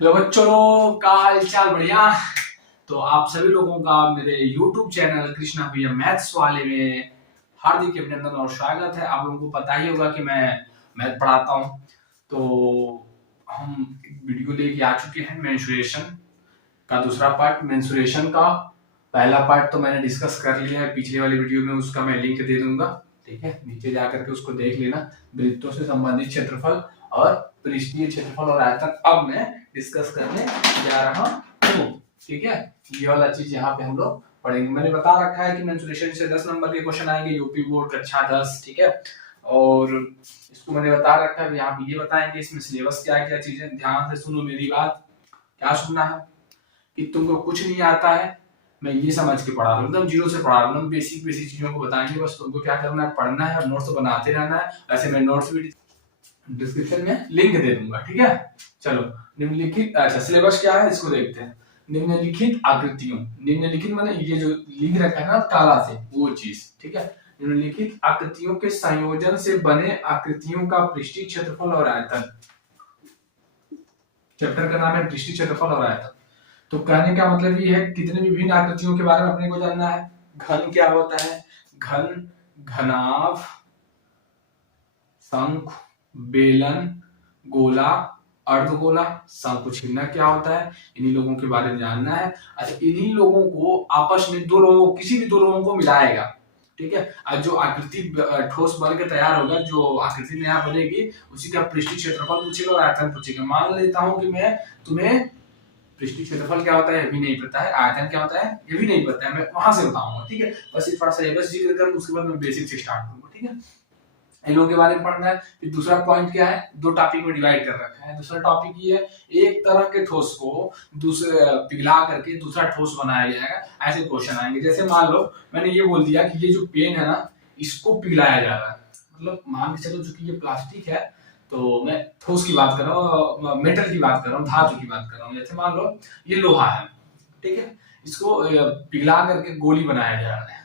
Hello बच्चों का हाल चाल बढ़िया। तो आप सभी लोगों का मेरे YouTube चैनल कृष्णा भैया मैथ्स वाले में हार्दिक अभिनंदन और स्वागत है। आप लोगों को पता ही होगा कि मैं मैथ पढ़ाता हूँ। तो हम एक वीडियो लेके आ चुके हैं मेंसुरेशन का दूसरा पार्ट। मेंसुरेशन का पहला पार्ट तो मैंने डिस्कस कर लिया है पिछले वाली वीडियो में, उसका मैं लिंक दे दूंगा। ठीक है, नीचे जाकर के उसको देख लेना। वृत्तों से संबंधित क्षेत्रफल और पृष्ठीय क्षेत्रफल और आयतन अब मैं डिस्कस करने जा रहा हूँ। ठीक है, ये वाला चीज यहाँ पे हम लोग पढ़ेंगे। मैंने बता रखा है कि मेंसुरेशन से 10 नंबर के क्वेश्चन आएंगे, यूपी बोर्ड कक्षा 10। ठीक है, और इसको मैंने बता रखा है। यहाँ पे ये बताएंगे इसमें सिलेबस क्या क्या चीजें। ध्यान से सुनो मेरी बात। क्या सुनना है कि तुमको कुछ नहीं आता है, मैं ये समझ के पढ़ा रहा हूँ, एकदम जीरो से पढ़ा रहा हूँ। बेसिक बेसिक चीजों को बताएंगे, बस तुमको क्या करना है, पढ़ना है और नोट्स तो बनाते रहना है। ऐसे मैं नोट्स भी डिस्क्रिप्शन में लिंक दे दूंगा। ठीक है, चलो निम्नलिखित, अच्छा सिलेबस क्या है इसको देखते हैं। निम्नलिखित आकृतियों, निम्नलिखित माने ये जो लिख रखा है ना काला से, वो चीज। ठीक है, निम्नलिखित आकृतियों के संयोजन से बने आकृतियों का पृष्ठीय क्षेत्रफल और आयतन। चैप्टर का नाम है पृष्ठीय क्षेत्रफल और आयतन। तो कहने का मतलब ये है कितने विभिन्न आकृतियों के बारे में अपने को जानना है। घन क्या होता है, घन, घनाभ, शंख, बेलन, गोला, अर्धगोला, शंकुचिन्ह क्या होता है, इन्हीं लोगों के बारे में जानना है। अच्छा, इन्हीं लोगों को आपस में दो लोगों, किसी भी दो लोगों को मिलाएगा। ठीक है, और जो आकृति ठोस बन के तैयार होगा, जो आकृति नया बनेगी, उसी का पृष्ठीय क्षेत्रफल पूछेगा और आयतन पूछेगा। मान लेता हूं कि मैं तुम्हें पृष्ठीय क्षेत्रफल क्या होता है ये भी नहीं पता है, आयतन क्या होता है ये भी नहीं पता है, मैं वहां से बताऊंगा। ठीक है, बस थोड़ा सा बस जिक्र कर, उसके बाद मैं बेसिक से स्टार्ट करूंगा। ठीक है, इन लोगों के बारे में पढ़ना है। फिर दूसरा पॉइंट क्या है, दो टॉपिक में डिवाइड कर रखा है। दूसरा टॉपिक ये है, एक तरह के ठोस को दूसरे पिघला करके दूसरा ठोस बनाया जाएगा। ऐसे क्वेश्चन आएंगे, जैसे मान लो मैंने ये बोल दिया कि ये जो पेन है ना, इसको पिघलाया जा रहा है। मतलब मान के चलो चूंकि ये प्लास्टिक है, तो मैं ठोस की बात कर रहा हूँ, मेटल की बात कर रहा हूँ, धातु की बात कर रहा हूँ। जैसे मान लो ये लोहा है, ठीक है, इसको पिघला करके गोली बनाया जा रहा है।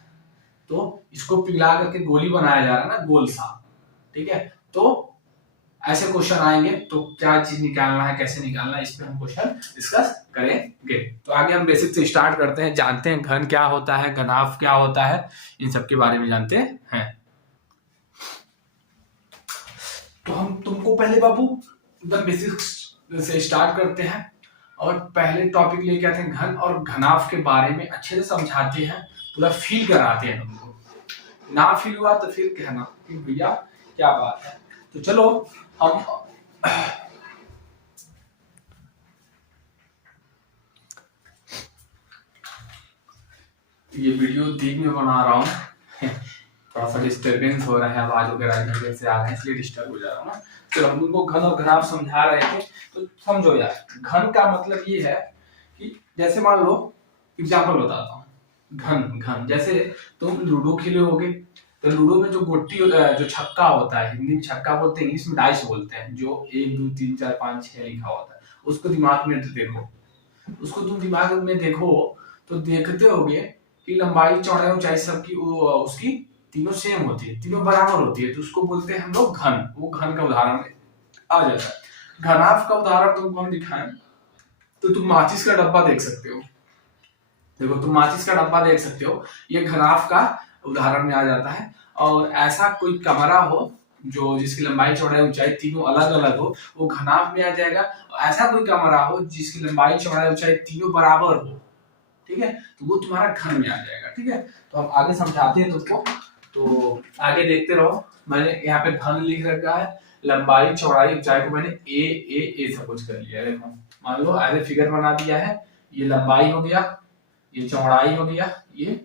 तो इसको पिघला करके गोली बनाया जा रहा है ना, गोल सा। ठीक है, तो ऐसे क्वेश्चन आएंगे, तो क्या चीज निकालना है, कैसे निकालना है, इस पे हम क्वेश्चन डिस्कस करेंगे। तो आगे हम बेसिक से स्टार्ट करते हैं, जानते हैं घन क्या होता है, घनाभ क्या होता है, इन सब के बारे में जानते हैं। तो हम तुमको पहले बाबू एकदम बेसिक से स्टार्ट करते हैं और पहले टॉपिक लेके आते हैं घन और घनाभ के बारे में अच्छे से समझाते हैं, पूरा फील कराते हैं तुमको। ना फील हुआ तो फिर कहना कि भैया क्या बात है। तो चलो हम ये वीडियो दिन में बना रहा हूँ थोड़ा सा डिस्टर्बेंस हो रहा है, आवाज वगैरह से आ रहे हैं, इसलिए डिस्टर्ब हो जा रहा हूँ ना। तो हम उनको घन और घनाभ समझा रहे थे, तो समझो यार। घन का मतलब ये है कि जैसे मान लो एग्जाम्पल बताता हूँ। घन, घन जैसे तुम लूडो खेले होगे, तो लूडो में जो गोटी जो छक्का होता है, हिंदी में छक्का बोलते हैं, इंग्लिश में डाइस बोलते हैं, जो 1 2 3 4 5 6 लिखा होता है, उसको दिमाग में देखो। उसको तुम दिमाग में देखो तो देखते होगे कि लंबाई चौड़ाई ऊंचाई सबकी उसकी तीनों सेम होती है, तीनों बराबर होती है, तो उसको बोलते हैं हम लोग घन। वो घन का उदाहरण आ जाता है। घनाभ का उदाहरण तुमको हम दिखाएं तो तुम माचिस का डब्बा देख सकते हो। देखो तुम माचिस का डब्बा देख सकते हो, ये घनाभ का उदाहरण में आ जाता है। और ऐसा कोई कमरा हो जो जिसकी लंबाई चौड़ाई ऊंचाई तीनों अलग अलग हो, वो घनाभ में आ जाएगा। ऐसा कोई कमरा हो जिसकी लंबाई चौड़ाई ऊंचाई तीनों बराबर हो, ठीक है, तो वो तुम्हारा घन में आ जाएगा। ठीक है, तो हम आगे समझाते हैं तुमको, तो आगे देखते रहो। मैंने यहाँ पे घन लिख रखा है, लंबाई चौड़ाई ऊंचाई को मैंने ए सब कुछ कर लिया है। देखो मान लो ऐसे फिगर बना दिया है, ये लंबाई हो गया, ये चौड़ाई हो गया, ये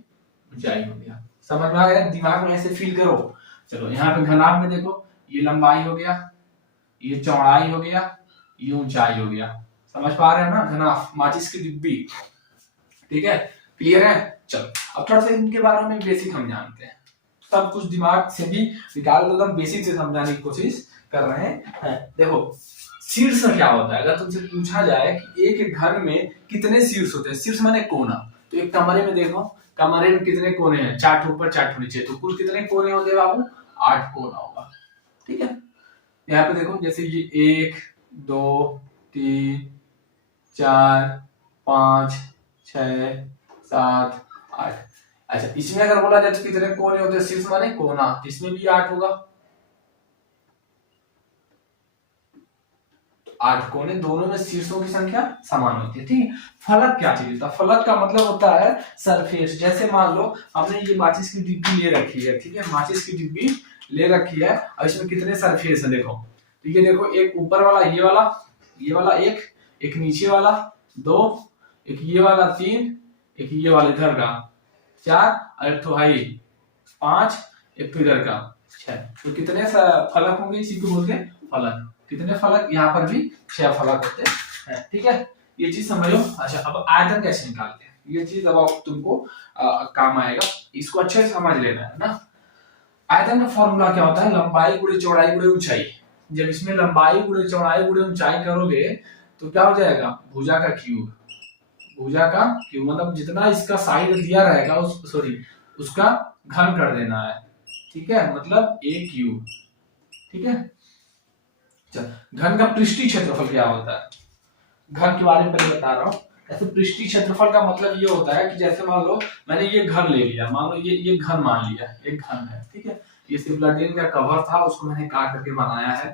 ऊंचाई हो गया। समझ में आ गया, दिमाग में ऐसे फील करो। चलो यहाँ पे घनाभ में देखो, ये लंबाई हो गया, ये चौड़ाई हो गया, ये ऊंचाई हो गया। समझ पा रहे हो ना, घनाभ माचिस की डिब्बी। ठीक है, क्लियर है। चलो अब थोड़ा सा इनके बारे में बेसिक हम जानते हैं, सब कुछ दिमाग से भी निकाल दो, एकदम बेसिक से समझाने की कोशिश कर रहे हैं। देखो शीर्ष क्या होता है, अगर तुमसे पूछा जाए कि एक घर में कितने शीर्ष होते हैं, शीर्ष माने कोना, तो एक कमरे में देखो, कमरे में कितने कोने हैं, 4 ऊपर 4 नीचे, तो कुल कितने कोने होते हैं बाबू, 8 कोना होगा। ठीक है, यहाँ पे देखो जैसे ये 1 2 3 4 5 6 7 8। अच्छा, इसमें अगर बोला जाए तो कितने कोने होते हैं? शीर्ष माने कोना, इसमें भी 8 होगा। 8 कोने, दोनों में शीर्षों की संख्या समान होती है। ठीक है। फलक क्या चीज होता है? फलक का मतलब होता है सरफेस। जैसे मान लो हमने ये माचिस की डिब्बी ले रखी है, ठीक है, माचिस की डिब्बी ले रखी है और इसमें कितने सरफेस है देखो। तो ये देखो, एक ऊपर वाला, ये वाला एक नीचे वाला 2, एक ये वाला 3, एक ये वाला इधर का 4 और एक तो हाई 5, एक तो इधर का 6। तो कितने फलक होंगे? इसी को बोलते हैं फलक। कितने फलक? यहाँ पर भी 6 फलक होते हैं। ठीक है, ये चीज समझो। अच्छा, अब आयतन कैसे निकालते हैं, ये चीज अब तुमको काम आएगा, इसको अच्छे से समझ लेना है ना। आयतन का फॉर्मूला क्या होता है? लंबाई गुणे चौड़ाई गुणे ऊंचाई। जब इसमें लंबाई गुणे चौड़ाई गुणे ऊंचाई करोगे तो क्या हो जाएगा? भुजा का क्यूब। भुजा का क्यूब मतलब जितना इसका साइड दिया रहेगा उसका घन कर देना है। ठीक है, मतलब a क्यूब। ठीक है। घन का पृष्ठीय क्षेत्रफल क्या होता है? घन के बारे में पहले बता रहा हूँ। ऐसे पृष्ठीय क्षेत्रफल का मतलब ये होता है कि जैसे मान लो मैंने ये घन ले लिया, मान लो ये घन मान लिया, एक घन है। ठीक है, ये सिप्लाटीन का कवर था, उसको मैंने काट करके बनाया है।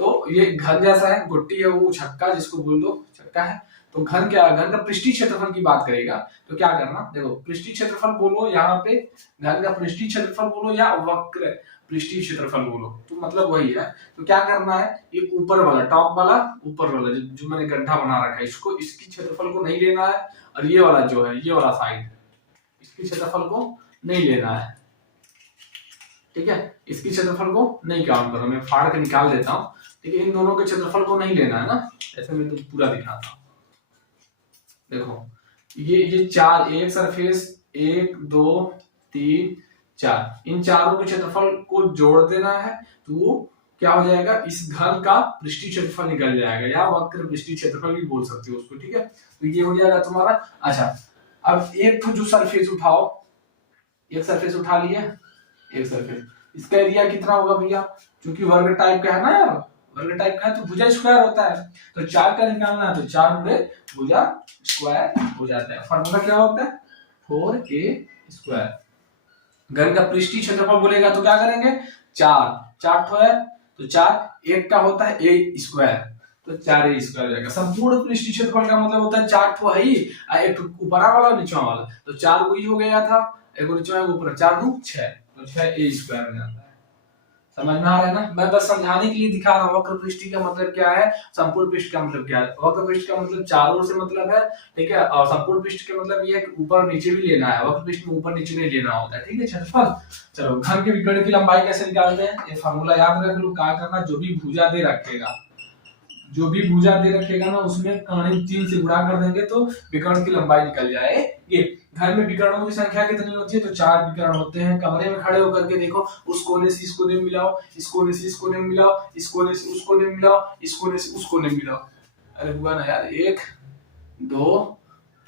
तो ये घन जैसा है, गुट्टी है वो छक्का, जिसको बोल दो छक्का है। तो घन क्या? घन का पृष्ठीय क्षेत्रफल की बात करेगा तो क्या करना, देखो पृष्ठीय क्षेत्रफल बोलो यहाँ पे, घन का पृष्ठीय क्षेत्रफल बोलो या वक्र पृष्ठीय क्षेत्रफल बोलो, तो मतलब वही है। तो क्या करना है, ये ऊपर वाला, टॉप वाला, ऊपर वाला जो मैंने गड्ढा बना रखा है, इसको, इसकी क्षेत्रफल को नहीं लेना है। और ये वाला जो है, ये वाला साइड, इसकी क्षेत्रफल को नहीं लेना है। ठीक है, इसकी क्षेत्रफल को नहीं काउंट करो, मैं फाड़ के निकाल देता हूँ। ठीक है, इन दोनों के क्षेत्रफल को नहीं लेना है ना। ऐसे मैं तो पूरा दिखाता हूँ। देखो ये 4, एक सरफेस 1 2 3 4, इन चारों के क्षेत्रफल को जोड़ देना है तो क्या हो जाएगा? इस घन का पृष्ठीय क्षेत्रफल निकल जाएगा, या वक्र पृष्ठीय क्षेत्रफल भी बोल सकते हो उसको। ठीक है, तो ये हो जाएगा तुम्हारा। अच्छा, अब एक तो जो सरफेस उठाओ, एक सरफेस उठा लिए, एक सरफेस, इसका एरिया कितना होगा भैया? क्योंकि वर्ग टाइप का है ना यार, वर्ग टाइप का है तो भुजा स्क्वायर होता है। तो 4 का निकालना है तो 4 गुणे भुजा स्क्वायर हो जाता है। फॉर्मूला क्या होता है? 4a²। घन का पृष्ठीय क्षेत्रफल बोलेगा तो क्या करेंगे? 4 ठो है तो 4, एक का होता है a², तो 4a² हो जाएगा। संपूर्ण पृष्ठीय क्षेत्रफल का मतलब होता है 4 ठो है ही, एक ऊपरा वाला नीचे वाला, तो 4 वही हो गया था, एक नीचे ऊपर, 4 दूनी 6, तो 6a² हो जाता है। समझ में आ रहा है ना? मैं बस समझाने के लिए दिखा रहा हूँ वक्र पृष्ठ का मतलब क्या है, संपूर्ण पृष्ठ का मतलब क्या है। वक्र पृष्ठ का मतलब चारों ओर से मतलब है, ठीक है, और संपूर्ण पृष्ठ का मतलब ये है कि ऊपर नीचे भी लेना है। वक्र पृष्ठ में ऊपर नीचे नहीं लेना होता है। ठीक है क्षेत्रफल। चलो, घन के विकर्ण की लंबाई कैसे निकालते हैं, ये फार्मूला याद रख लो। क्या करना, जो भी भुजा दे रखेगा, जो भी भुजा दे रखेगा ना, उसमें कर्ण 3 से गुणा कर देंगे तो विकर्ण की लंबाई निकल जाएगी। घर में विकर्णों की संख्या कितनी होती है? तो 4 विकर्ण होते हैं। कमरे में खड़े होकर के देखो, उस कोने से इस कोने में मिलाओ, इस कोने से इस कोने में मिलाओ, इस कोने से उस कोने में मिलाओ, इस कोने से उस कोने में मिलाओ। अरे हुआ ना यार, 1 2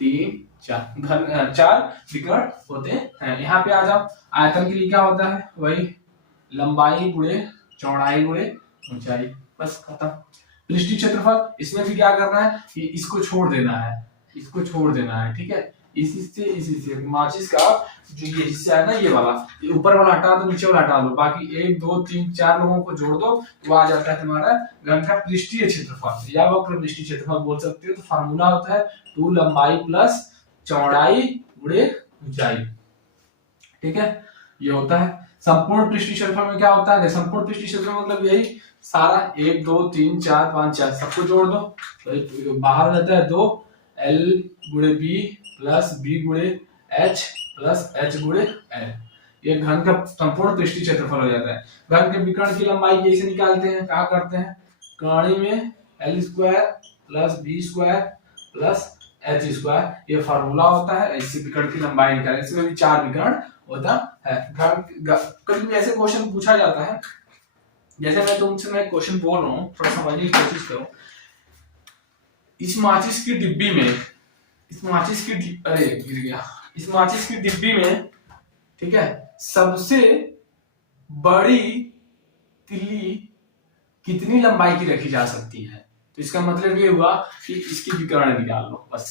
3 4 घन 4 विकर्ण होते हैं। यहाँ पे आ जाओ, आयतन के लिए क्या होता है? वही लंबाई गुणे चौड़ाई गुणे ऊंचाई, बस खत्म। पृष्ठीय क्षेत्रफल, इसमें भी क्या करना है, इसको छोड़ देना है, इसको छोड़ देना है। ठीक है, इसी से माचिस का जो ये हिस्सा है ना, ये वाला, ये ऊपर वाला हटा दो, नीचे वाला हटा दो, बाकी 1 2 3 4 लोगों को जोड़ दो तो आ जाता है तुम्हारा घन का पृष्ठीय क्षेत्रफल, या वक्र पृष्ठीय क्षेत्रफल बोल सकते हो। तो फार्मूला होता है 2 लंबाई प्लस चौड़ाई गुणे ऊंचाई। ठीक है, ये होता है। संपूर्ण पृष्ठीय क्षेत्रफल में क्या होता है? संपूर्ण पृष्ठीय क्षेत्रफल मतलब यही सारा 1 2 3 4 5 6 सबको जोड़ दो, तो बाहर रहता है 2 L गुणे B प्लस B गुणे H प्लस H गुणे L। ये घन का संपूर्ण पृष्ठीय क्षेत्रफल हो जाता है। घन के विकर्ण की लंबाई कैसे निकालते हैं? क्या करते हैं? कर्ण में L² plus B² plus H², ये फार्मूला होता है। इससे विकर्ण की लंबाई निकालें। इसमें भी 4 विकर्ण होता है। कभी ऐसे क्वेश्चन पूछा जाता है, जैसे मैं तुमसे मैं क्वेश्चन बोल रहा हूँ, थोड़ा समझने की कोशिश करो। इस माचिस की डिब्बी में, इस माचिस की अरे गिर गया, इस माचिस की डिब्बी में, ठीक है, सबसे बड़ी तिल्ली कितनी लंबाई की रखी जा सकती है? तो इसका मतलब ये हुआ कि इसकी विकर्ण निकाल लो, बस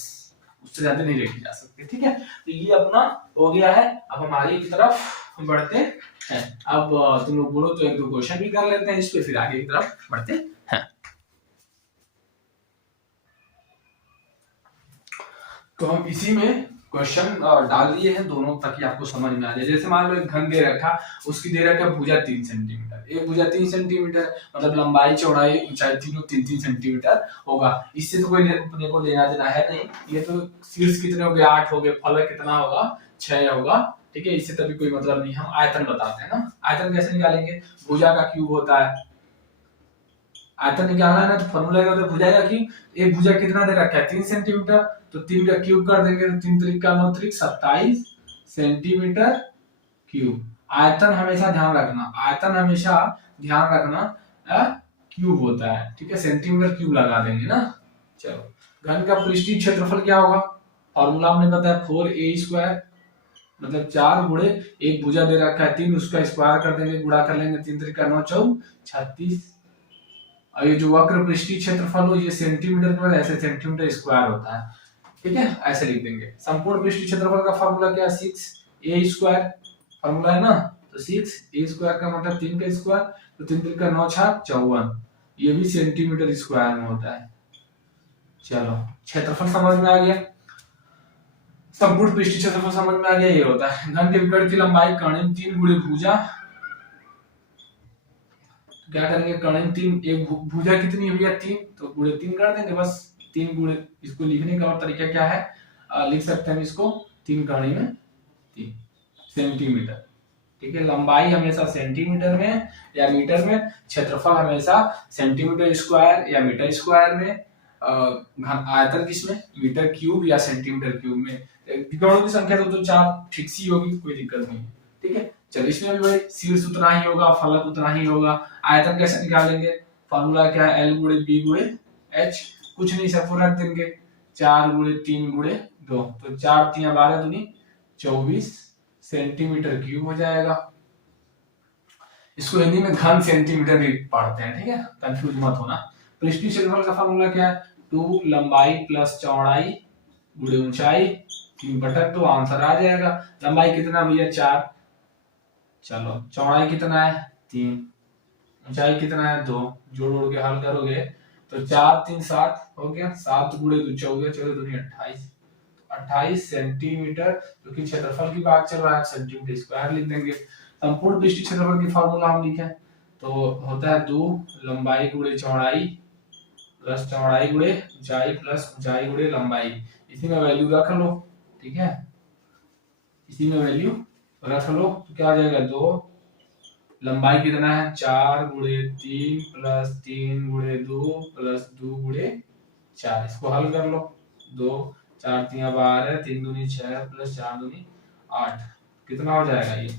उससे ज्यादा नहीं लिखी जा सकती। ठीक है, तो ये अपना हो गया है। अब हम आगे की तरफ बढ़ते हैं। अब तुम लोग बोलो तो एक दो क्वेश्चन भी कर लेते हैं इस पे, फिर आगे की तरफ बढ़ते हैं। तो हम इसी में क्वेश्चन डाल दिए हैं दोनों, ताकि आपको समझ में आ जाए। जैसे मान लो एक घन दे रखा, उसकी दे रखा भुजा 3 सेंटीमीटर, एक भुजा 3 सेंटीमीटर, मतलब लंबाई चौड़ाई ऊंचाई तीनों 3-3 सेंटीमीटर होगा। इससे तो कोई अपने को लेना देना है नहीं। ये तो शीर्ष कितने हो गए, 8 हो गए, फलक कितना होगा, 6 होगा। ठीक है, इससे तभी कोई मतलब नहीं। हम आयतन बताते हैं ना, आयतन कैसे निकालेंगे, भुजा का क्यूब होता है। आयतन निकालना है ना, तो फॉर्मूला क्या होता है, भुजा का क्यूब। एक भुजा कितना दे रखा है, 3 सेंटीमीटर, तो 3 का क्यूब कर देंगे, तो 3 त्रिक का 9 त्रिक 27 सेंटीमीटर क्यूब। आयतन हमेशा ध्यान रखना, आयतन हमेशा ध्यान रखना क्यूब होता है। ठीक है, सेंटीमीटर क्यूब लगा देंगे ना। चलो, घन का पृष्ठीय क्षेत्रफल क्या होगा, फॉर्मूला हमने बताया 4a², मतलब 4 गुणे एक भुजा दे रखा है 3, उसका स्क्वायर कर देंगे, गुणा कर लेंगे, 3 त्रिक का 9 4 36। और ये जो वक्र पृष्ठीय क्षेत्रफल हो, ये सेंटीमीटर के बजाय ऐसे सेंटीमीटर स्क्वायर होता है। ठीक है, ऐसे लिख देंगे। संपूर्ण पृष्ठीय क्षेत्रफल का फार्मूला क्या है, 6a², फार्मूला है ना। तो 6a² का मतलब 3 का स्क्वायर, तो 3 3 का 9 6 54, ये भी सेंटीमीटर स्क्वायर में होता है। चलो, क्षेत्रफल समझ में आ गया, संपूर्ण पृष्ठीय क्षेत्रफल समझ में आ गया, ये होता है। घन के विकर्ण की लंबाई कर्णिम 3 गुणे भुजा, क्या करेंगे, कर्णिम 3, एक भुजा कितनी हुई है 3, तो गुणे 3 कर देंगे बस। 3 गुणे, इसको लिखने का और तरीका क्या है, लिख सकते हैं इसको 3 कर्णिम 3 सेंटीमीटर। ठीक है, लंबाई हमेशा सेंटीमीटर में या मीटर में, क्षेत्रफल हमेशा सेंटीमीटर स्क्वायर या मीटर स्क्वायर में, आयतन किसमें, मीटर क्यूब या सेंटीमीटर क्यूब में। विकर्णों की संख्या तो 4 फिक्स ही होगी, कोई दिक्कत नहीं है। ठीक है, चलिए इसमें भी भाई शीर्ष उतना ही होगा, फलक उतना ही होगा। आयतन कैसे निकालेंगे, फॉर्मूला क्या है, L गुणे B गुणे H, कुछ नहीं सब रख देंगे, 4 गुणे 3 गुणे 2, तो 4 3 12 दूनी 24 सेंटीमीटर क्यूब हो जाएगा। इसको हिंदी में घन सेंटीमीटर भी पढ़ते हैं। ठीक है, कंफ्यूज मत होना। पृष्ठीय क्षेत्रफल का फॉर्मूला क्या है, 2 लंबाई प्लस चौड़ाई गुणे ऊंचाई 3 बटा, तो आंसर आ जाएगा। लंबाई कितना भैया 4, चलो चौड़ाई कितना है 3, ऊंचाई कितना है 2, जोड़ के हल करोगे तो 4 3 7 हो गया, 7 गुणे 2 14, 14 दूनी 28, 28 सेंटीमीटर, क्योंकि क्षेत्रफल की बात चल रहा है, सेंटीमीटर स्क्वायर लिख देंगे। संपूर्ण पृष्ठीय क्षेत्रफल की फार्मूला हम लिखें तो होता है 2 लंबाई गुणे चौड़ाई प्लस चौड़ाई गुणे ऊंचाई प्लस ऊंचाई गुणे लंबाई। इसी में वैल्यू रख लो। ठीक है, इसी में वैल्यू रख लो, तो क्या आ जाएगा 2, लंबाई कितना है 4 गुणे 3 प्लस 3 गुणे 2 प्लस 2 गुणे 4, इसको हल कर लो। 2 4 3 12, 3 दूनी 6 प्लस 4 दूनी 8, कितना हो जाएगा ये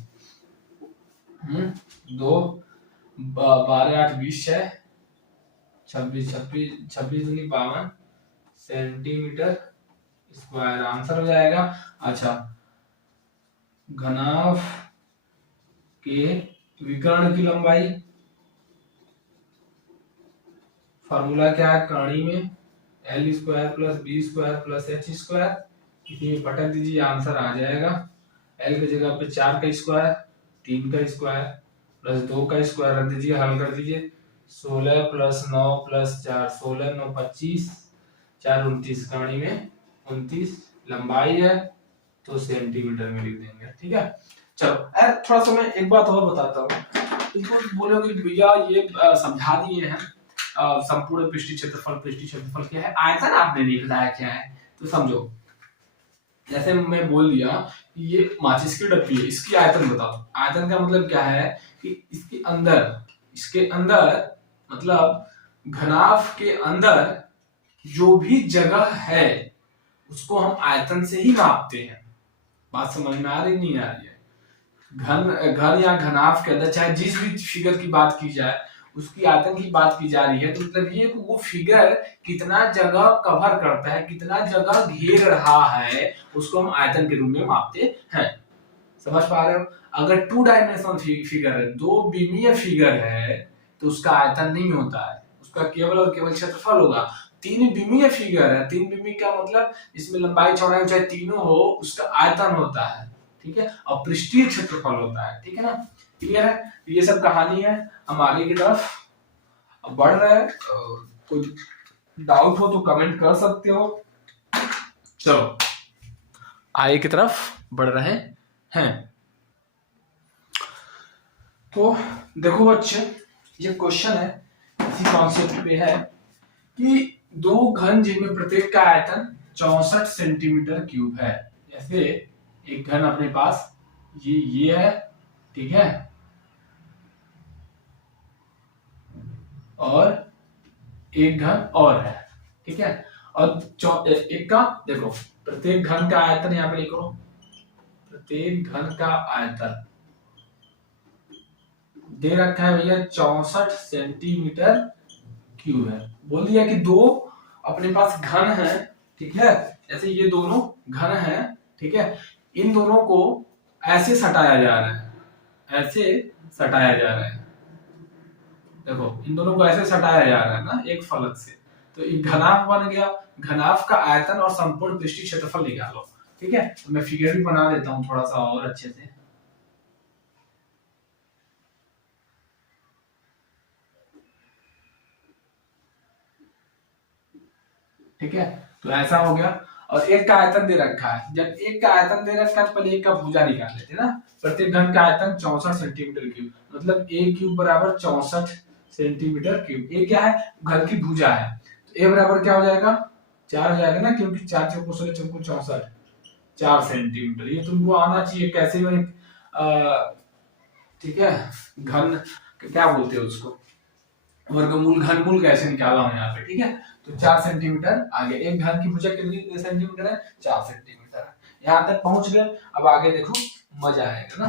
2 12 8 20 6 26 26 26 दूनी 52 सेंटीमीटर स्क्वायर आंसर हो जाएगा। अच्छा, घनाभ के विकर्ण की लंबाई, फार्मूला क्या है, कर्णी में L² plus B² plus H², इसी में पटक दीजिए, आंसर आ जाएगा। L की जगह पे 4 का स्क्वायर, 3 का स्क्वायर प्लस 2 का स्क्वायर रख दीजिए, हल कर दीजिए। 16 प्लस 9 प्लस 4, 16 9 25, 4 29, कर्णी में 29, लंबाई है तो सेंटीमीटर में लिख देंगे। ठीक है, चलो थोड़ा सा मैं एक बात और बताता हूँ। इसको बोलोगे भैया ये समझा दिए हैं संपूर्ण पृष्ठीय क्षेत्रफल क्या है, आयतन आपने नहीं बताया क्या है, तो समझो। जैसे मैं बोल दिया कि ये माचिस की डब्बी है, इसकी आयतन बताओ। आयतन का मतलब क्या है कि इसके अंदर मतलब घनाभ के अंदर जो भी जगह है उसको हम आयतन से ही मापते हैं। बात समझ में आ रही नहीं आ रही है? घन या घनाभ के अंदर चाहे जिस भी फिगर की बात की जाए उसकी आयतन की बात की जा रही है, तो मतलब ये कि वो फिगर कितना जगह कवर करता है, कितना जगह घेर रहा है, उसको हम आयतन के रूप में मापते हैं। समझ पा रहे हो? अगर 2 डायमेंशनल फिगर है, 2 विमीय फिगर है, तो उसका आयतन नहीं होता है, उसका उसका केवल और केवल क्षेत्रफल होगा। तीन विमीय फिगर है, तीन विमीय का मतलब इसमें लंबाई चौड़ाई ऊंचाई तीनों हो, उसका आयतन होता है, ठीक है, और पृष्ठीय क्षेत्रफल होता है, ठीक है ना। क्लियर है, ये सब कहानी है। हम आगे की तरफ बढ़ रहे हैं, कोई डाउट हो तो कमेंट कर सकते हो। चलो आगे की तरफ बढ़ रहे हैं। तो देखो बच्चे, ये क्वेश्चन है, इसी कॉन्सेप्ट पे है कि दो घन जिनमें प्रत्येक का आयतन 64 सेंटीमीटर क्यूब है। जैसे एक घन अपने पास ये है, ठीक है, और एक घन और है, ठीक है, और एक का देखो प्रत्येक घन का आयतन यहाँ पे लिखो, प्रत्येक घन का आयतन दे रखा है भैया 64 सेंटीमीटर क्यूब है। बोल दिया कि दो अपने पास घन है, ठीक है, जैसे ये दोनों घन है, ठीक है, इन दोनों को ऐसे सटाया जा रहा है, ऐसे सटाया जा रहा है, देखो इन दोनों को ऐसे सटाया जा रहा है ना एक फलक से, तो एक घनाभ बन गया। घनाभ का आयतन और संपूर्ण पृष्ठीय क्षेत्रफल निकालो, ठीक है। तो मैं फिगर भी बना देता हूं थोड़ा सा और अच्छे से। ठीक है, तो ऐसा हो गया, और एक का आयतन दे रखा है। जब एक का आयतन दे रखा है तो पहले एक का भुजा निकाल लेते हैं ना। प्रत्येक घन का आयतन 64 सेंटीमीटर क्यूब, मतलब ए क्यूब बराबर 64 सेंटीमीटर क्यूब। ए क्या है, घन की भुजा है, तो ए बराबर क्या हो जाएगा, 4 हो जाएगा ना, क्योंकि 4 चौको 16 चौको 64, 4 सेंटीमीटर। ये तुमको आना चाहिए कैसे में, ठीक है, घन क्या बोलते हैं उसको, वर्गमूल घनमूल कैसे निकाला हूं यहाँ पे, ठीक है। तो 4 सेंटीमीटर आगे, एक घन की भुजा कितनी सेंटीमीटर है, 4 सेंटीमीटर है। यहाँ तक पहुंच गए, अब आगे देखो मजा आएगा ना।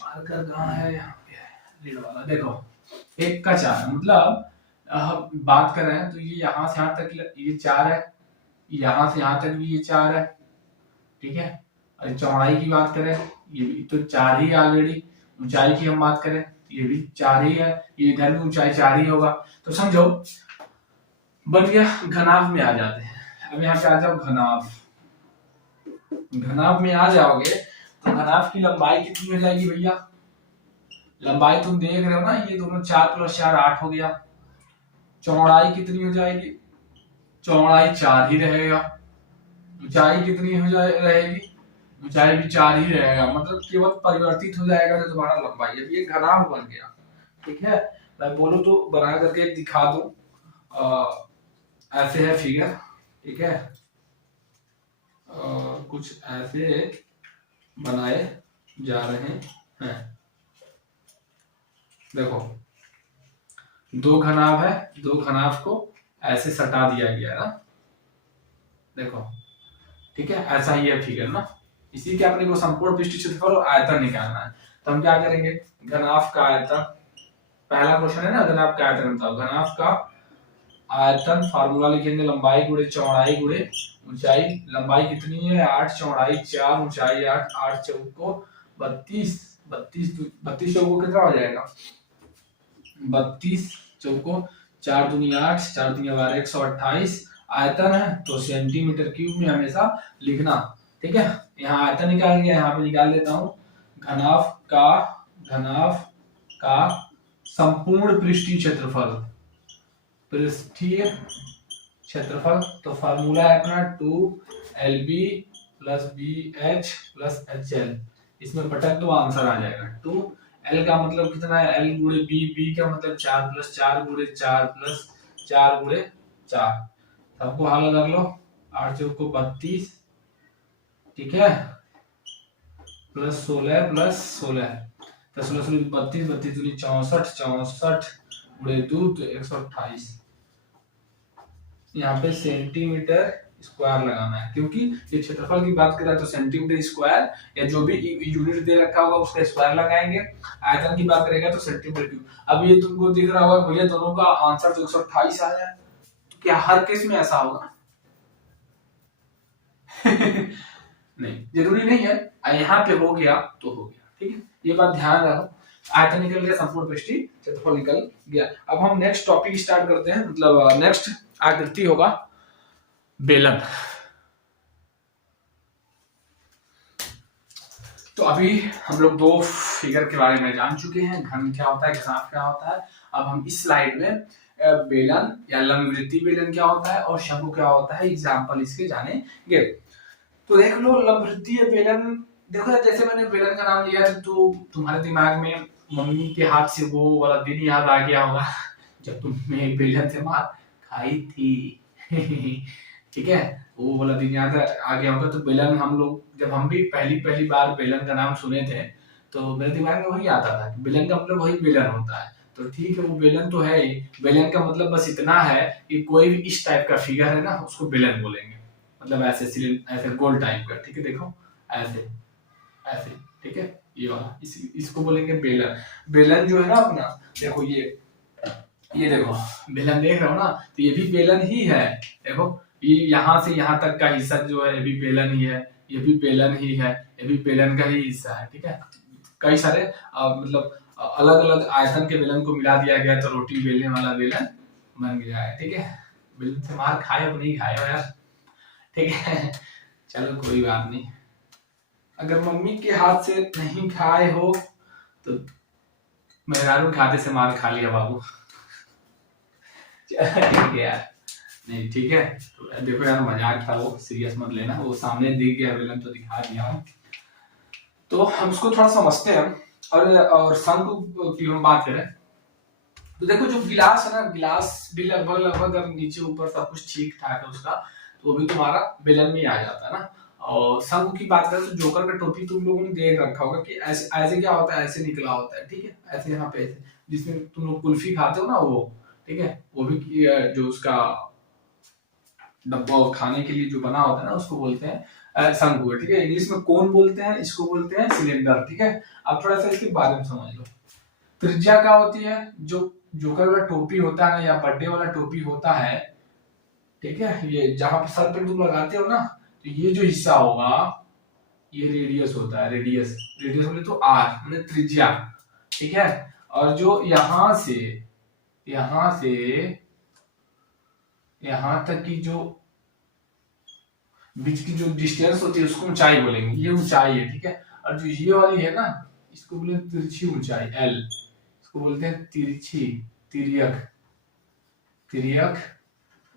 मार्कर कहाँ है, यहाँ पे है रीड वाला, देखो एक का 4 मतलब बात कर रहे हैं तो ये यहाँ से यहाँ तक ये 4 है, यहाँ से यहाँ तक भी ये 4 है, ठीक है। और चौड़ाई की बात करें ये भी तो 4 ही ऑलरेडी। ऊंचाई की हम बात करें ये भी 4 ही है, ये इधर भी ऊंचाई 4 ही होगा। तो समझो बन गया। घनाभ में आ जाते हैं, अब यहाँ पे आ जाओ घनाभ। घनाभ में आ जाओगे तो घनाभ की लंबाई कितनी हो जाएगी भैया, लंबाई तुम देख रहे हो ना, ये दोनों 4 + 4 8 हो गया। चौड़ाई कितनी हो जाएगी, चौड़ाई 4 ही रहेगा। ऊंचाई कितनी हो जाए रहेगी, ऊंचाई भी 4 ही रहेगा, मतलब केवल परिवर्तित हो जाएगा जो तुम्हारा लंबाई है। ये घनाभ बन गया, ठीक है। मैं बोलूं तो बना करके दिखा दूं, ऐसे है फिगर, ठीक है, कुछ ऐसे बनाए जा रहे हैं। देखो दो घनाभ है, दो घनाभ को ऐसे सटा दिया गया ना, देखो, ठीक है, ऐसा ही है फिगर ना। इसी के अपने को संपूर्ण पृष्ठीय क्षेत्रफल और आयतन निकालना है। तो हम क्या करेंगे, घनाभ का आयतन, पहला क्वेश्चन है ना, घनाभ का आयतन बताओ। घनाभ का आयतन फार्मूला लिखेंगे, लंबाई गुणे चौड़ाई गुणे ऊंचाई। लंबाई कितनी है 8, चौड़ाई 4, ऊंचाई 8, 8 चौको 32, 32 चौको कितना हो जाएगा, 32 चौको 4 दूनी 8, 4 दूनी 12, 128। आयतन है तो सेंटीमीटर क्यूब में हमेशा लिखना, ठीक है। यहाँ आयतन निकाल गया, यहाँ पे निकाल लेता हूँ घनाभ का संपूर्ण पृष्ठीय क्षेत्रफल, पृष्ठीय क्षेत्रफल। तो फार्मूला है अपना 2LB + BH + HL, इसमें पटक दो आंसर आ जाएगा। 2L का मतलब कितना है, L गुणे B का मतलब 4 + 4 गुणे 4 + 4 गुणे 4, सबको हल कर लो। 8 चौको 32, ठीक है, +16 +16, 16 32, 32 दूनी 64, 64 गुणे 2 तो 128। यहाँ पे सेंटीमीटर स्क्वायर लगाना है, क्योंकि ये क्षेत्रफल की बात कर रहा है तो सेंटीमीटर स्क्वायर या जो भी यूनिट दे रखा होगा उसका स्क्वायर लगाएंगे। आयतन की बात करेगा तो सेंटीमीटर क्यूब। अब ये तुमको दिख रहा होगा भैया दोनों का आंसर तो 128 आया, तो क्या हर केस में ऐसा होगा नहीं, जरूरी नहीं है, यहाँ पे हो गया तो हो गया, ठीक है, ये बात ध्यान रखो। आयतन निकल गया, संपूर्ण पृष्ठीय क्षेत्रफल निकल गया। अब हम नेक्स्ट टॉपिक स्टार्ट करते हैं, मतलब नेक्स्ट आकृति होगा बेलन। तो अभी हम लोग दो फिगर के बारे में जान चुके हैं, घन क्या होता है, घनाभ क्या होता है। अब हम इस स्लाइड में बेलन या लंबवृत्तीय बेलन क्या होता है और शंकु क्या होता है, एग्जाम्पल इसके जानेंगे। तो देख लो लंबवृत्तीय बेलन, देखो जैसे मैंने बेलन का नाम लिया तो तुम्हारे दिमाग में मम्मी के हाथ से वो वाला दिन याद आ गया होगा जब तुमने बेलन से मार खाई थी ठीक है, वो वाला दिन याद आ गया होगा। तो बेलन हम लोग जब हम भी पहली बार बेलन का नाम सुने थे तो मेरे दिमाग में वही आता था कि बेलन का मतलब वही बेलन होता है। तो ठीक है, वो बेलन तो है ही। बेलन का मतलब बस इतना है कि कोई भी इस टाइप का फिगर है ना उसको बेलन बोलेंगे, मतलब ऐसे ऐसे गोल टाइप का, ठीक है, देखो ऐसे ऐसे, ठीक है, ये वाला इसको बोलेंगे बेलन। बेलन जो है ना अपना, देखो ये देखो बेलन देख रहे हो ना, तो ये भी बेलन ही है। देखो ये यहाँ से यहाँ तक का हिस्सा जो है ये भी बेलन ही है, ये भी बेलन ही है, ये भी बेलन का ही हिस्सा है, ठीक है। कई सारे मतलब अलग अलग आयतन के बेलन को मिला दिया गया तो रोटी बेलने वाला बेलन बन गया है, ठीक है। बेलन से मार खाए अब नहीं खाए यार, ठीक है चलो कोई बात नहीं। अगर मम्मी के हाथ से नहीं खाए हो तो मेहरारू के हाथे से मार खा लिया बाबू ठीक है यार, नहीं ठीक है। तो देखो यार मजाक था वो, सीरियस मत लेना, वो सामने दिख गया बेलन तो दिखा दिया हूं। तो हम इसको थोड़ा समझते हैं। और शंकु की हम बात करें तो देखो जो गिलास है ना, गिलास भी लगभग नीचे ऊपर सब कुछ ठीक ठाक है उसका, तो वो भी तुम्हारा बेलन में आ जाता है ना। और शंकु की बात करें तो जोकर का टोपी तुम लोगों ने देख रखा होगा कि ऐसे ऐसे क्या होता है, ऐसे निकला होता है, ठीक है, ऐसे यहाँ पे ऐसे, जिसमें तुम लोग कुल्फी खाते हो ना वो, ठीक है, वो भी जो उसका डब्बा खाने के लिए जो बना होता है ना उसको बोलते हैं शंकु, ठीक है। इंग्लिश में कोन बोलते हैं, इसको बोलते हैं सिलेंडर, ठीक है। अब थोड़ा सा इसके बारे में समझ लो। त्रिज्या क्या होती है, जो जोकर वाला टोपी होता है ना या बर्थडे वाला टोपी होता है, ठीक है, ये जहां पर सर पे तुम लगाते हो ना, तो ये जो हिस्सा होगा ये रेडियस होता है, रेडियस बोले तो आर मतलब त्रिज्या, ठीक है। और जो यहां से यहां तक की जो बीच की जो डिस्टेंस होती है उसको ऊंचाई बोलेंगे, ये ऊंचाई है, ठीक है। और जो ये वाली है ना इसको बोले तिरछी ऊंचाई, एल, इसको बोलते हैं तिरछी, तिर्यक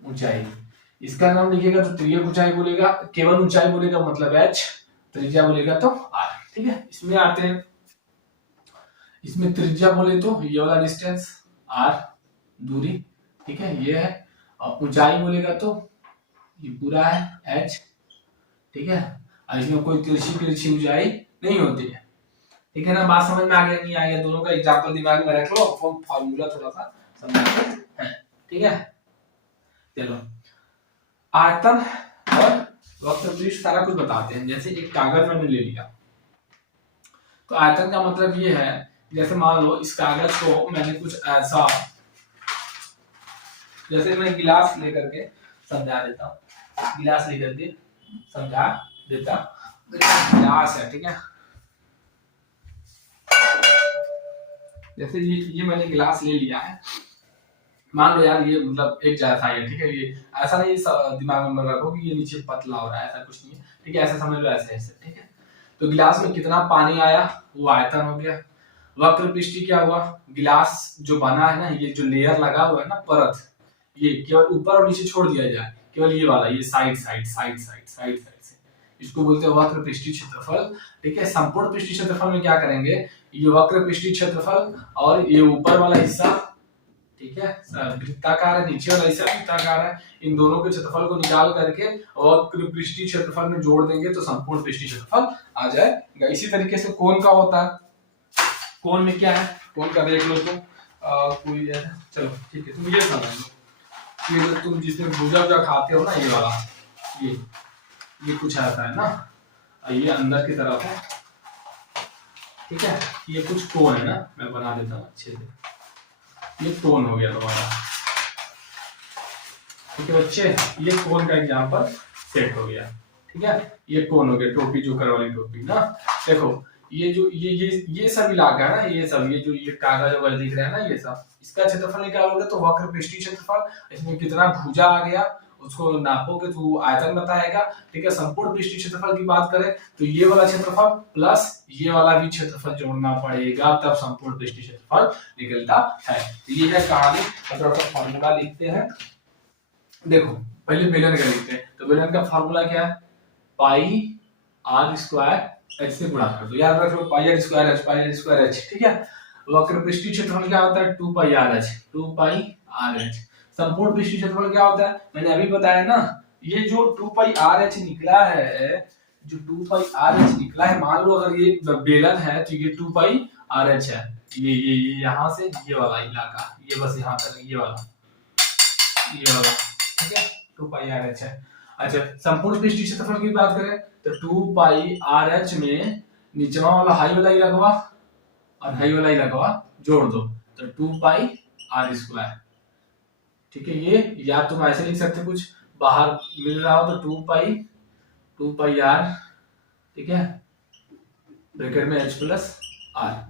ऊंचाई। इसका नाम लिखिएगा तो तिर्यक ऊंचाई बोलेगा, केवल ऊंचाई बोलेगा मतलब एच, त्रिज्या बोलेगा तो आर, ठीक है। इसमें आते हैं, इसमें त्रिज्या बोले तो ये वाला डिस्टेंस आर दूरी, ठीक है, ये है। और ऊंचाई बोलेगा तो ये पूरा है एच, ठीक है। और इसमें कोई तिरछी ऊंचाई नहीं होती है, ठीक है ना। बात समझ में आ गया नहीं आ गया, दोनों का एग्जांपल दिमाग में रख लो, फॉर्मूला थोड़ा सा समझते हैं, ठीक है। चलो आयतन और वक्रपृष्ठ सारा कुछ बताते हैं। जैसे एक कागज मैंने ले लिया, तो आयतन का मतलब ये है, जैसे मान लो इस कागज को मैंने कुछ ऐसा, जैसे मैं गिलास लेकर के समझा देता हूँ, गिलास लेकर के समझा देता, गिलास है, ठीक है। जैसे ये मैंने गिलास ले लिया है, मान लो यार ये मतलब एक जैसा है, ठीक है। ये ऐसा नहीं दिमाग में रखो कि ये नीचे पतला हो रहा है, ऐसा कुछ नहीं है, ठीक है। ऐसा समझ लो, ऐसे ऐसे, ठीक है। तो गिलास में कितना पानी आया वो आयतन हो गया। वक्रपृष्ठ क्या हुआ, गिलास जो बना है ना, ये जो लेयर लगा हुआ है ना परत, ये केवल ऊपर और नीचे छोड़ दिया जाए, केवल ये वाला, ये साइड से, इसको बोलते हैं वक्र पृष्ठीय क्षेत्रफल, ठीक है। संपूर्ण पृष्ठीय क्षेत्रफल में क्या करेंगे, ये वक्र पृष्ठीय क्षेत्रफल और ये ऊपर वाला हिस्सा, ठीक है, वृत्ताकार है, नीचे वाला हिस्सा वृत्ताकार है, इन दोनों के क्षेत्रफल को निकाल करके वक्र पृष्ठीय क्षेत्रफल में जोड़ देंगे तो संपूर्ण पृष्ठीय क्षेत्रफल आ जाएगा। इसी तरीके से कोण का होता है, कोण में क्या है, कोण का देख लो तो कोई है, चलो ठीक है, तुम ये समझ लो, ये जो तुम जिसमें भुजा वुजा खाते हो ना, ये वाला, ये कुछ आता है ना, ये अंदर की तरफ है, ठीक है। ये कुछ कोण है ना, मैं बना देता हूँ अच्छे से, ये कोण हो गया तुम्हारा, ठीक है बच्चे, ये कोण का एग्जांपल सेट हो गया, ठीक है। ये कोण हो गया, टोपी जोकर वाली टोपी ना। देखो ये जो ये सब इलाका है ना, ये सब ये जो ये कागज वगैरह दिख रहा है ना, ये सब इसका क्षेत्रफल निकालोगे तो वक्र पृष्ठीय क्षेत्रफल इसमें कितना भुजा आ गया उसको नापोगे तो आयतन बताएगा। ठीक है, संपूर्ण पृष्ठीय क्षेत्रफल की बात करें तो ये वाला क्षेत्रफल प्लस ये वाला भी क्षेत्रफल जोड़ना पड़ेगा, तब संपूर्ण पृष्ठीय क्षेत्रफल निकलता है। ये है कहानी। मतलब फॉर्मूला लिखते हैं, देखो पहले बेलन का लिखते हैं। तो बेलन का फॉर्मूला क्या है, पाई आर स्क्वायर एच से गुणा कर दो, याद रख लो pi are square H, pi are square H. ठीक है, वक्र पृष्ठीय क्षेत्रफल क्या होता है, 2 pi R H, 2 pi R H. संपूर्ण पृष्ठीय क्षेत्रफल क्या होता है, मैंने अभी बताया ना, ये जो 2 पाई आर एच निकला है, जो 2 पाई आर एच निकला है, मान लो अगर ये बेलन है तो ये 2 पाई आर एच है, ये यहाँ से ये वाला इलाका, ये बस यहाँ तक ये वाला, ठीक है, 2 पाई आर एच है। अच्छा, संपूर्ण पृष्ठीय क्षेत्रफल की बात करें तो 2 पाई आर एच में नीचवा वाला हाई वाला इलाका और हाई वाला इलाका जोड़ दो तो 2 पाई आर स्क्वायर। ठीक है, ये या तुम ऐसे लिख सकते कुछ बाहर मिल रहा हो तो 2 पाई आर, ठीक है, ब्रैकेट में h प्लस आर,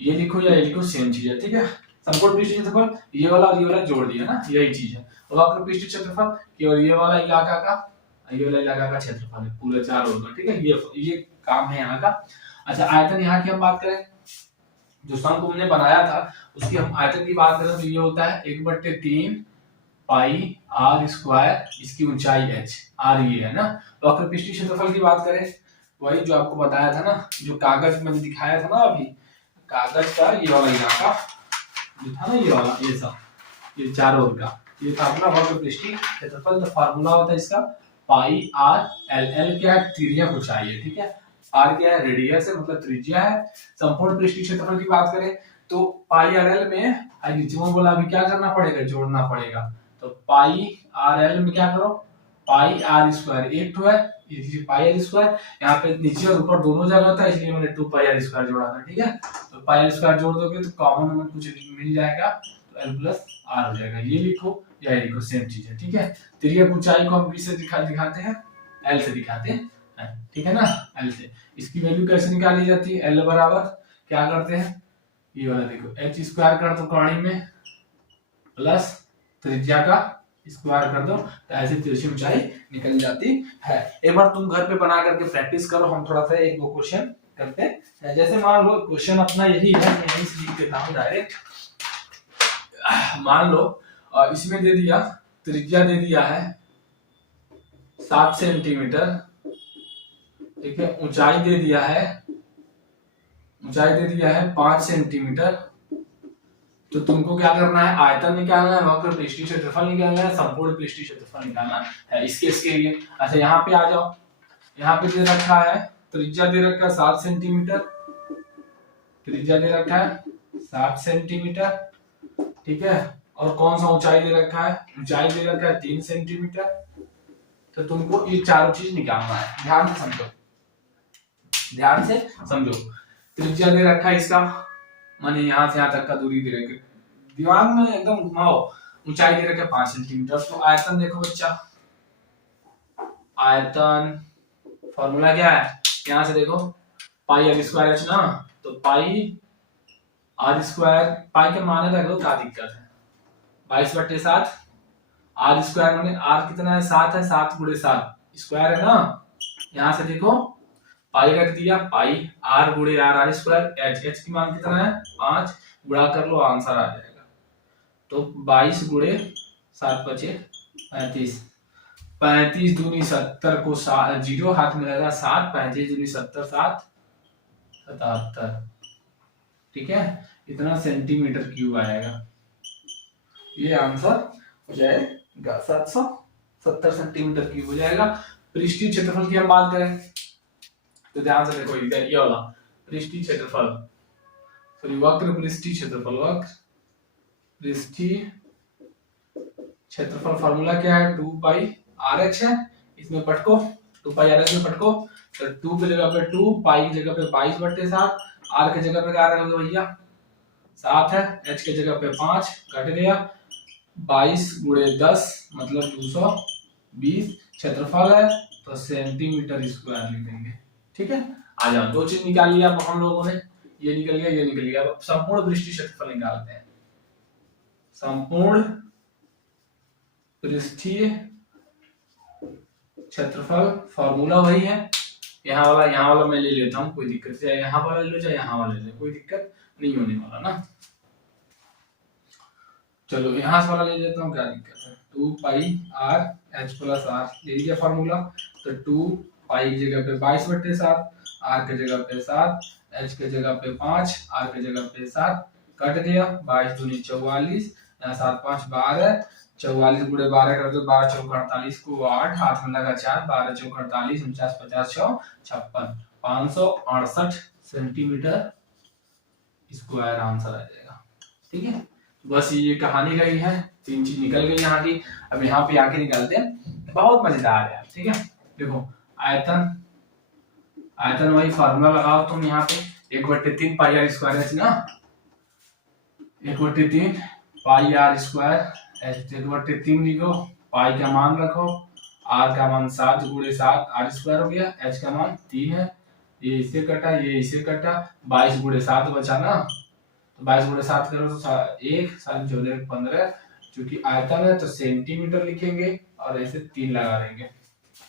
ये लिखो या ये लिखो, सेम चीज है। ठीक है, संपूर्ण पृष्ठीय क्षेत्रफल ये वाला और ये वाला जोड़ दिया ना, यही चीज है। वक्र पृष्ठीय क्षेत्रफल केवल ये वाला इलाका का, ये वाला इलाका का क्षेत्रफल है पूरे चारों का। ठीक है, ये काम है यहाँ का। अच्छा, आयतन यहाँ की हम बात करें, जो शंकु हमने बनाया था उसकी हम आयतन की बात करें तो ये होता है 1/3 पाई आर स्क्वायर, इसकी ऊंचाई h, आर ये है ना। वक्र पृष्ठीय क्षेत्रफल की बात करें, वही जो आपको बताया था ना, जो कागज मैंने दिखाया था ना अभी, कागज का ये वाला इलाका जो था ना, ये वाला, ये सब, ये चारों का, ये था अपना वक्र पृष्ठीय क्षेत्रफल। तो फार्मूला होता है इसका पाई आर एल, एल क्या है, तिर्यक ऊंचाई है। ठीक है, आर क्या है, रेडियस है, मतलब त्रिज्या है। संपूर्ण पृष्ठीय क्षेत्रफल की बात करें तो पाई आर एल में नीचे बोला अभी क्या करना पड़ेगा, जोड़ना पड़ेगा। तो पाई आर एल में क्या करो, पाई आर स्क्वायर एक तो है, पाई आर स्क्वायर, यहाँ पे नीचे और ऊपर दोनों जगह था इसलिए मैंने 2 पाई आर स्क्वायर जोड़ा था। ठीक है, तो पाई आर स्क्वायर जोड़ दोगे तो कॉमन में कुछ मिल जाएगा, तो एल प्लस आर हो जाएगा। ये लिखो या ये लिखो, सेम चीज है। ठीक है, तिर्यक ऊंचाई को हम किससे दिखाते हैं, एल से दिखाते हैं। ठीक है ना, एल से। इसकी वैल्यू कैसे निकाली जाती है, एल बराबर क्या करते हैं, ये वाला देखो, एच स्क्वायर कर दो कौड़ी में प्लस त्रिज्या का स्क्वायर कर दो, तो ऐसे तिरछी ऊंचाई निकल जाती है। एक बार तुम घर पे बना करके प्रैक्टिस करो, हम थोड़ा सा एक दो क्वेश्चन करते हैं। जैसे मान लो क्वेश्चन अपना यही है, मैं यहीं से लिख देता हूं डायरेक्ट। मान लो इसमें दे दिया, त्रिज्या दे दिया है 7 सेंटीमीटर, ठीक है, ऊंचाई दे दिया है 5 सेंटीमीटर। तो तुमको क्या करना है, आयतन निकालना है, वक्र पृष्ठीय क्षेत्रफल निकालना है, संपूर्ण पृष्ठीय क्षेत्रफल निकालना है इसके लिए। अच्छा, यहाँ पे आ जाओ, यहाँ पे दे रखा है त्रिज्या दे रखा है 7 सेंटीमीटर, त्रिज्या दे रखा है 7 सेंटीमीटर, ठीक है, और कौन सा ऊंचाई दे रखा है, ऊंचाई दे रखा है 3 सेंटीमीटर। तो तुमको ये चारों चीज निकालना है, ध्यान से समझो, ध्यान से समझो। त्रिज्या दे रखा है इसका, माने यहाँ से यहाँ तक का दूरी दे रखी, दिमाग में एकदम घुमाओ। ऊंचाई दे रखा है 5 सेंटीमीटर। तो आयतन देखो बच्चा, आयतन फॉर्मूला क्या है, यहाँ से देखो पाई आर स्क्वायर एच ना, तो पाई आर स्क्वायर, पाई के माने रख लो, क्या दिक्कत है, 22/7 आर स्क्वायर माने आर कितना है, 7 है, 7 × 7 स्क्वायर है ना। यहाँ से देखो पाई रख दिया, pi R × R square, H, H की मान कितना है 5, गुणा कर लो आंसर आ जाएगा। तो 22 × 7 = 35, 35 दूनी 70 को 0 हाथ में रहेगा 7, 35 दूनी 70, 7 77, ठीक है, इतना सेंटीमीटर क्यूब आएगा। ये आंसर हो जाएगा 770 सेंटीमीटर क्यूब हो जाएगा। पृष्ठीय क्षेत्रफल की हम बात करें तो ध्यान से देखो, ये वाला पृष्ठीय क्षेत्रफल, सॉरी वक्र पृष्ठीय क्षेत्रफल, वक्र पृष्ठीय क्षेत्रफल फॉर्मूला क्या है, 2 पाई आर एच है, इसमें पटको 2 पाई आर एच में पटको, तो 2 की जगह पे 2, पाई की जगह पे 22/7, आर की जगह पे क्या रहेगा भैया 7 है, एच की जगह पे 5 कट गया, 22 × 10 मतलब 220 क्षेत्रफल है, तो सेंटीमीटर स्क्वायर लिखेंगे। ठीक है, आ जाओ, दो चीज निकाल लिया अब हम लोगों ने, ये निकल गया ये निकल गया। अब संपूर्ण पृष्ठीय क्षेत्रफल निकालते हैं। संपूर्ण पृष्ठीय क्षेत्रफल फॉर्मूला वही है, यहाँ वाला मैं ले लेता हूँ, कोई दिक्कत नहीं, यहाँ वाला ले लो चाहे यहाँ वाला ले लो, कोई दिक्कत नहीं होने वाला ना। चलो यहाँ से वाला ले लेता हूँ, क्या दिक्कत है। 2 पाई r h प्लस r ले लिया फॉर्मूला, तो 2 पाई की जगह पे 22/7, r की जगह पे 7, h की जगह पे 5, r की जगह पे 7, कट गया 22 दूनी 44, यहाँ 7 5 12, 44 गुणे 12 कर दो, 12 चौक 48 को 8, हाथ में लगा 4, 12 चौक 48, 49 50 6 56, 568 सेंटीमीटर स्क्वायर आंसर आ जाएगा। ठीक है, बस ये कहानी रही है, 3 चीज निकल गई यहाँ की। अब यहाँ पे आके निकालते हैं, बहुत मजेदार है। ठीक है, देखो आयतन, आयतन वही फार्मूला लगाओ तुम यहाँ पे, 1/3 पाई आर स्क्वायर है ना, 1/3 पाई आर स्क्वायर, 1/3 लिखो, पाई का मान रखो, आर का मान 7 गुणे 7 आर स्क्वायर हो गया, एच का मान 3 है, ये इसे कटा ये इसे कटा, 22 गुणे 7 बचा ना, तो 22 गुणे 7 करो तो 1 7 14 15, चूंकि आयतन है तो सेंटीमीटर लिखेंगे और ऐसे 3 लगा देंगे।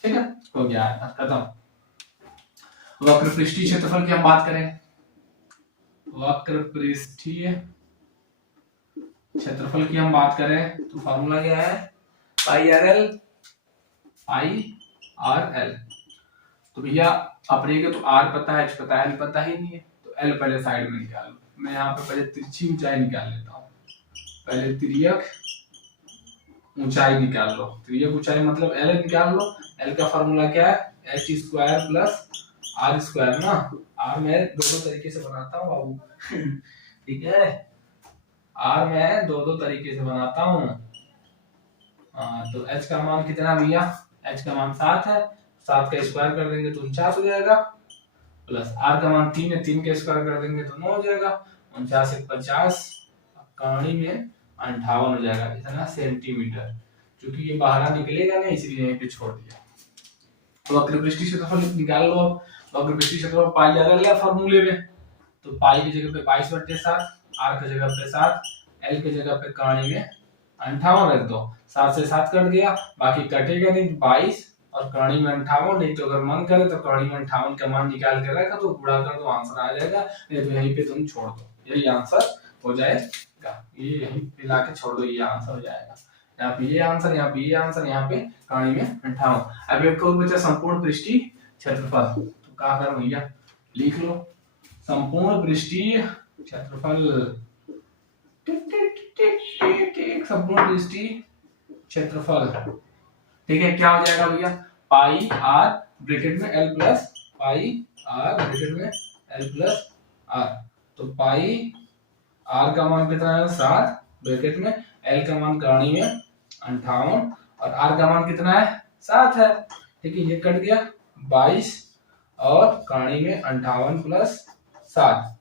ठीक है, हो गया खत्म। वक्र पृष्ठीय क्षेत्रफल की हम बात करें, वक्र पृष्ठीय क्षेत्रफल की हम बात करें तो फॉर्मूला क्या है, पाई आर एल, पाई आर एल। तो भैया अपने के तो आर पता है, एच पता है, एल पता ही नहीं है, तो एल पहले साइड में निकाल लो। मैं यहाँ पे पहले तिरछी ऊंचाई निकाल लेता हूँ, पहले तिर्यक ऊंचाई निकाल लो, तिर्यक ऊंचाई मतलब एल निकाल लो। एल का फॉर्मूला क्या है, h square plus r square ना, आर मैं दो तरीके से बनाता हूँ बाबू ठीक है, आर मैं दो तरीके से बनाता हूँ। तो एच का मान कितना भैया, एच का मान 7 है, 7 का स्क्वायर कर देंगे तो 49 हो जाएगा, प्लस आर का मान 3 है, 3 का स्क्वायर कर देंगे तो 9 हो जाएगा, 49 से 50 कहानी में 58 हो जाएगा, इतना सेंटीमीटर। क्योंकि ये बाहर निकलेगा नहीं इसलिए यहीं पे छोड़ दिया। तो वक्र पृष्ठीय क्षेत्रफल निकाल लो। वक्र पृष्ठीय क्षेत्रफल पाई आर एल है फॉर्मूले में, तो पाई की जगह पे 22/7, आर की जगह पे 7, एल की जगह पे कहानी में 58 रख दो, 7 से 7 कट गया, बाकी कटेगा नहीं, 22 और कहानी में 58, नहीं तो अगर मन करे तो कहानी में 58 का मान निकाल के रखा तो गुणा कर दो, आंसर आ जाएगा, नहीं तो यहीं पे तुम छोड़ दो, यही आंसर हो जाएगा, ये यहीं पे लाके छोड़ दो, ये आंसर हो जाएगा। यहाँ पे ये आंसर, यहाँ पे ये आंसर, यहाँ पे कहानी में 58। अब एक और बचा संपूर्ण पृष्ठीय क्षेत्रफल, तो क्या करो भैया लिख लो, संपूर्ण पृष्ठीय क्षेत्रफल, संपूर्ण पृष्ठीय क्षेत्रफल। ठीक है, क्या हो जाएगा भैया, पाई आर ब्रैकेट में l plus pi r bracket में एल प्लस आर, तो पाई आर का मान कितना है 7 ब्रैकेट में, एल का मान कहानी में 58 और आर का मान कितना है 7 है। ठीक है, ये कट गया 22 और कहानी में 58 प्लस 7।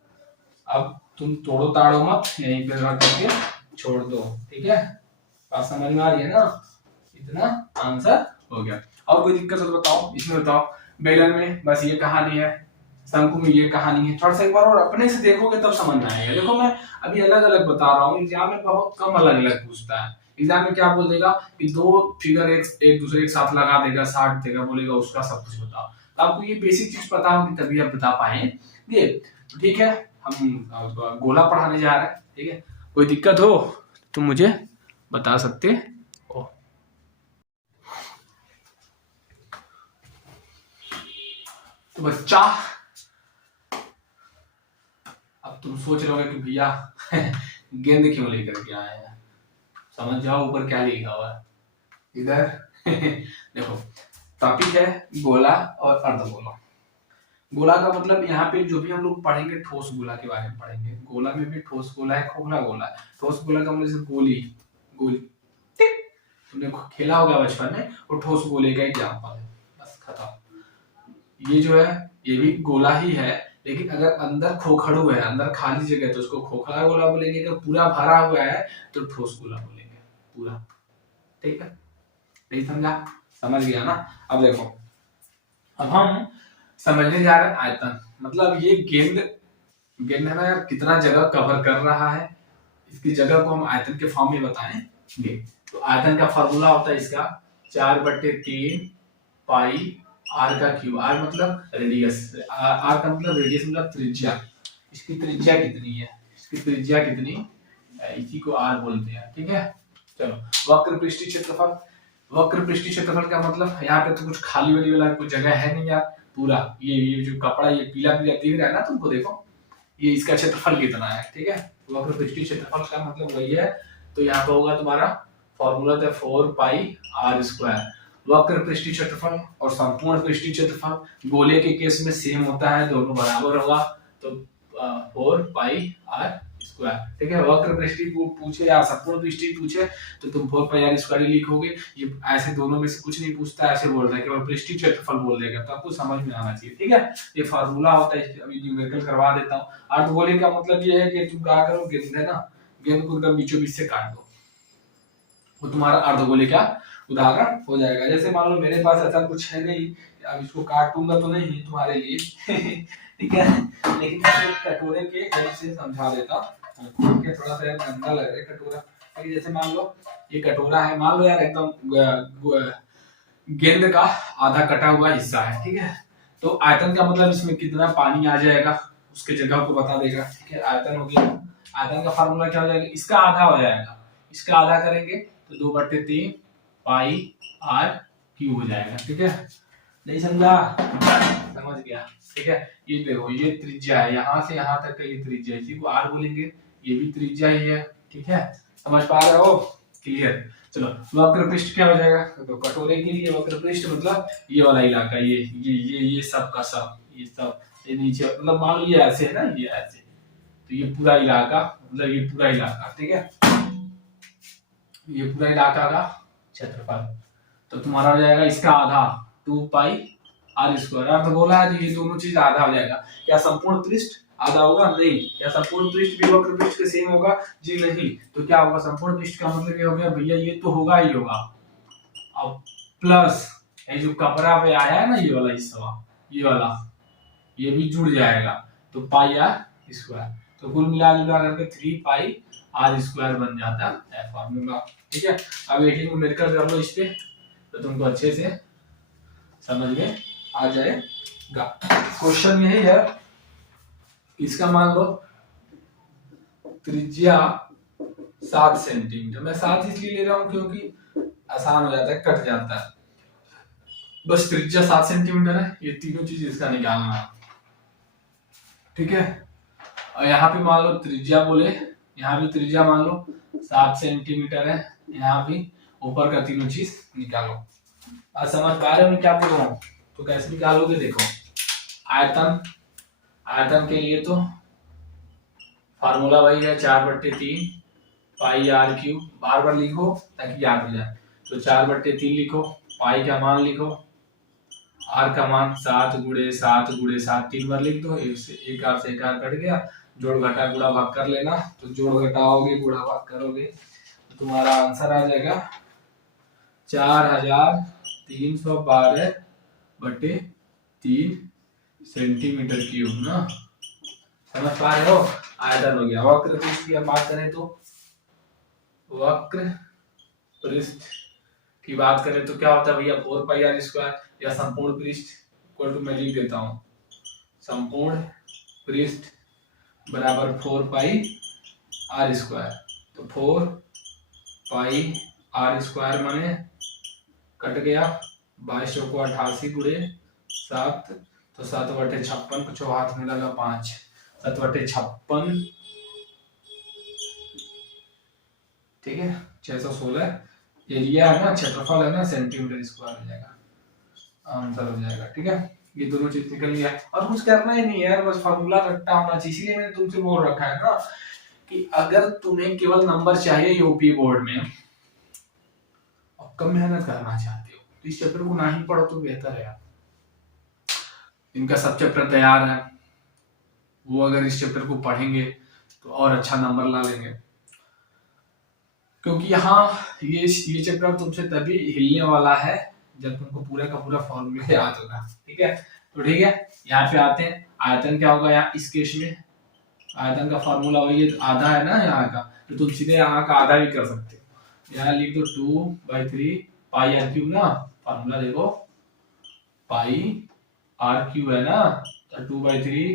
अब तुम तोड़ो ताड़ो मत, यहीं पे रख करके छोड़ दो। ठीक है, बात समझ में आ रही है ना, इतना आंसर हो गया। और कोई दिक्कत हो तो बताओ, इसमें बताओ, बेलन में बस ये कहानी है, शंकु में ये कहानी है, थोड़ा सा एक बार और अपने से देखोगे तब समझ में आएगा। देखो मैं अभी अलग अलग बता रहा हूँ, एग्जाम में बहुत कम अलग अलग पूछता है। एग्जाम में क्या बोल देगा कि दो फिगर एक दूसरे के साथ लगा देगा, साट देगा, बोलेगा उसका सब कुछ बताओ। तो आपको ये बेसिक चीज पता होगी तभी आप बता पाएंगे। ठीक है, हम गोला पढ़ाने जा रहे हैं। ठीक है, कोई दिक्कत हो तो मुझे बता सकते हो। तो बच्चा अब तुम सोच रहे होगे कि भैया गेंद क्यों लेकर के आए हैं, समझ जाओ ऊपर क्या लिखा हुआ है इधर देखो, टॉपिक है गोला और अर्धगोला। गोला का मतलब यहाँ पे जो भी हम लोग पढ़ेंगे ठोस गोला के बारे में पढ़ेंगे। गोला में भी ठोस गोला है, खोखला गोला है। ठोस गोला का मतलब जैसे गोली, गोली तुमने खेला होगा बचपन में, वो ठोस गोले का एग्जाम्पल है, बस खत्म। ये जो है ये भी गोला ही है, लेकिन अगर अंदर खोखड़ू है, अंदर खाली जगह है तो उसको खोखला गोला बोलेंगे, अगर पूरा भरा हुआ है तो ठोस गोला बोलेंगे पूरा। ठीक है, नहीं समझा, समझ गया ना। अब देखो, अब हम समझने जा रहे हैं आयतन मतलब ये गेंद है ना यार, कितना जगह कवर कर रहा है, इसकी जगह को हम आयतन के फॉर्म में बताएंगे। तो आयतन का फॉर्मूला होता है इसका 4/3 पाई आर का क्यूब। आर मतलब रेडियस, आर का मतलब रेडियस मतलब त्रिज्या। इसकी त्रिज्या कितनी है, इसकी त्रिज्या कितनी, इसी को आर बोलते हैं, ठीक है। चलो वक्र पृष्ठीय क्षेत्रफल, वक्र पृष्ठीय क्षेत्रफल का मतलब यहाँ पे तो कुछ खाली वाली वाला कोई जगह है नहीं यार, पूरा ये जो कपड़ा ये पीला पीला दिख रहा है ना तुमको, देखो ये इसका क्षेत्रफल कितना है, ठीक है। वक्र पृष्ठीय क्षेत्रफल का मतलब वही है। तो यहाँ पे होगा तुम्हारा फॉर्मूला था 4 पाई आर स्क्वायर। वक्र पृष्ठीय क्षेत्रफल और संपूर्ण पृष्ठीय क्षेत्रफल गोले के केस में सेम होता है, दोनों बराबर होगा। तो 4 पाई आर स्क्वायर, ठीक है। वक्र पृष्ठीय को पूछे या संपूर्ण पृष्ठीय पूछे तो तुम 4 पाई आर स्क्वायर लिखोगे। ये ऐसे दोनों में से कुछ नहीं पूछता, ऐसे बोल रहा है केवल पृष्ठीय क्षेत्रफल बोल देगा, तो आपको समझ में आना चाहिए, ठीक है। ये फार्मूला होता है, अभी न्यूमेरिकल करवा देता हूँ। अर्धगोले का मतलब ये है कि तुम क्या करो, गेंद है ना, गेंद को एकदम बीचों बीच से काट दो, वो तुम्हारा अर्धगोले का उदाहरण हो जाएगा। जैसे मान लो मेरे पास ऐसा कुछ है नहीं, अब इसको काटूंगा तो नहीं तुम्हारे लिए ठीक है, लेकिन कटोरे के हेल्प से समझा देता हूं, ठीक है। थोड़ा सा गंदा लग रहा है कटोरा, जैसे मान लो ये कटोरा है, मान लो यार एकदम गेंद का आधा कटा हुआ हिस्सा है, ठीक है। तो आयतन का मतलब इसमें कितना पानी आ जाएगा उसके जगह को बता देगा, ठीक है। आयतन हो गया, आयतन का फार्मूला क्या हो जाएगा, इसका आधा हो जाएगा, इसका आधा करेंगे तो 2/3 पाई आर क्यूब हो जाएगा, ठीक है। नहीं समझा, समझ गया, ठीक है। ये देखो ये त्रिज्या है, यहाँ से यहाँ तक का ये त्रिज्या, इसी को आर बोलेंगे, ये भी त्रिज्या ही है, ठीक है। समझ पा रहे हो, क्लियर। चलो वक्र पृष्ठ क्या हो जाएगा, तो कटोरे के लिए वक्र पृष्ठ मतलब ये वाला इलाका, ये सब का सब, ये सब, ये नीचे मतलब मान लो ये ऐसे है ना, ये ऐसे, तो ये पूरा इलाका मतलब ये पूरा इलाका, ठीक है, ये पूरा इलाका का क्षेत्रफल। तो तुम्हारा हो जाएगा इसका आधा 2 पाई आर स्क्वायर। अर्थ बोला है तो ये दोनों चीज आधा हो जाएगा। क्या संपूर्ण पृष्ठ आधा होगा, नहीं। क्या संपूर्ण पृष्ठ भी वक्र पृष्ठ के सेम होगा, जी नहीं। तो क्या होगा, संपूर्ण पृष्ठ का मतलब ये हो गया भैया, ये तो होगा ही होगा, अब प्लस ये जो कपड़ा पे आया है ना ये वाला हिस्सा, ये वाला, ये भी जुड़ जाएगा, तो पाई आर स्क्वायर। तो कुल मिला जुला करके 3 पाई आर स्क्वायर बन जाता है फॉर्मूला, ठीक है। अब एक ही न्यूमेरिकल कर लो इस पे, तो तुमको अच्छे से समझ में आ जाएगा। क्वेश्चन यही है, इसका मान लो त्रिज्या 7 सेंटीमीटर, मैं 7 इसलिए ले रहा हूं क्योंकि आसान हो जाता है, कट जाता है। बस त्रिज्या 7 सेंटीमीटर है, ये तीनों चीज इसका निकालना है, ठीक है। और यहाँ पे मान लो त्रिज्या बोले, यहाँ भी त्रिज्या मान लो 7 सेंटीमीटर है, यहाँ भी ऊपर का तीनों चीज निकालो। आज समझ पा रहे हो मैं क्या बोल रहा हूँ, तो कैसे निकालोगे, देखो आयतन, आयतन के लिए तो फार्मूला वही है 4/3 पाई आर क्यूब, बार बार लिखो ताकि याद हो जाए। तो 4/3 लिखो, पाई का मान लिखो, आर का मान 7 × 7 × 7 3 बार लिख दो, एक आर से एक आर कट गया, जोड़ घटा गुणा भाग कर लेना। तो जोड़ घटाओगे गुणा भाग करोगे तो तुम्हारा आंसर आ जाएगा 4312/3 सेंटीमीटर क्यूब ना। समझ पा रहे हो, आयतन हो गया। वक्र पृष्ठ की बात करें तो वक्र पृष्ठ की बात करें तो क्या होता है भैया, 4 पाई आर स्क्वायर, या संपूर्ण पृष्ठ इक्वल टू, मैं लिख देता हूं संपूर्ण पृष्ठ बराबर 4 पाई आर स्क्वायर। तो 4 पाई आर स्क्वायर माने कट गया 22 को 88 × 7, तो 7/56 कुछ हाथ में लगा 5, 7/56, ठीक है, 616 एरिया है ना, क्षेत्रफल है ना, सेंटीमीटर स्क्वायर हो जाएगा, आंसर हो जाएगा, ठीक है। ये दोनों चीज निकल गया और कुछ करना ही नहीं है यार, बस फार्मूला रट्टा होना चाहिए। इसीलिए मैंने तुमसे बोल रखा है ना कि अगर तुम्हें केवल नंबर चाहिए यूपी बोर्ड में और कम मेहनत करना चाहते हो तो इस चैप्टर को ना ही पढ़ो तो बेहतर है यार। इनका सब चैप्टर तैयार है, वो अगर इस चैप्टर को पढ़ेंगे तो और अच्छा नंबर ला लेंगे, क्योंकि यहाँ ये चैप्टर तुमसे तभी हिलने वाला है जब तुमको पूरा का पूरा फॉर्मूला याद होगा, ठीक है। तो ठीक है, यहाँ पे आते हैं, आयतन क्या होगा यहाँ इस केस में, आयतन का फॉर्मूला वही है, तो आधा है ना यहाँ का, तो तुम सीधे यहाँ का आधा भी कर सकते हो, यहाँ लिख दो 2/3 पाई आर क्यूब ना, फॉर्मूला देखो पाई आर क्यूब है ना, तो 2/3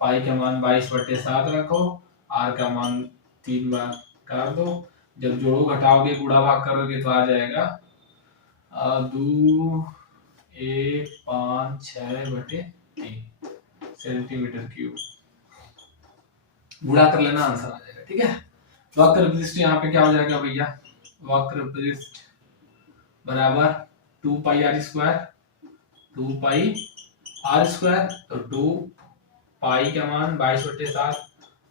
पाई का मान 22/7 रखो, आर का मान 3 बार कर दो, जब जोड़ो घटाओगे गुणा भाग करोगे तो आ जाएगा 2,1,5,6/3 सेंटीमीटर क्यूब, गुणा कर लेना आंसर आ जाएगा। ठीक है, वक्र पृष्ठ यहाँ पे क्या हो जाएगा भैया, वक्र पृष्ठ बराबर 2 pi are square, 2 pi are square, तो 2 पाई का मान 22/7,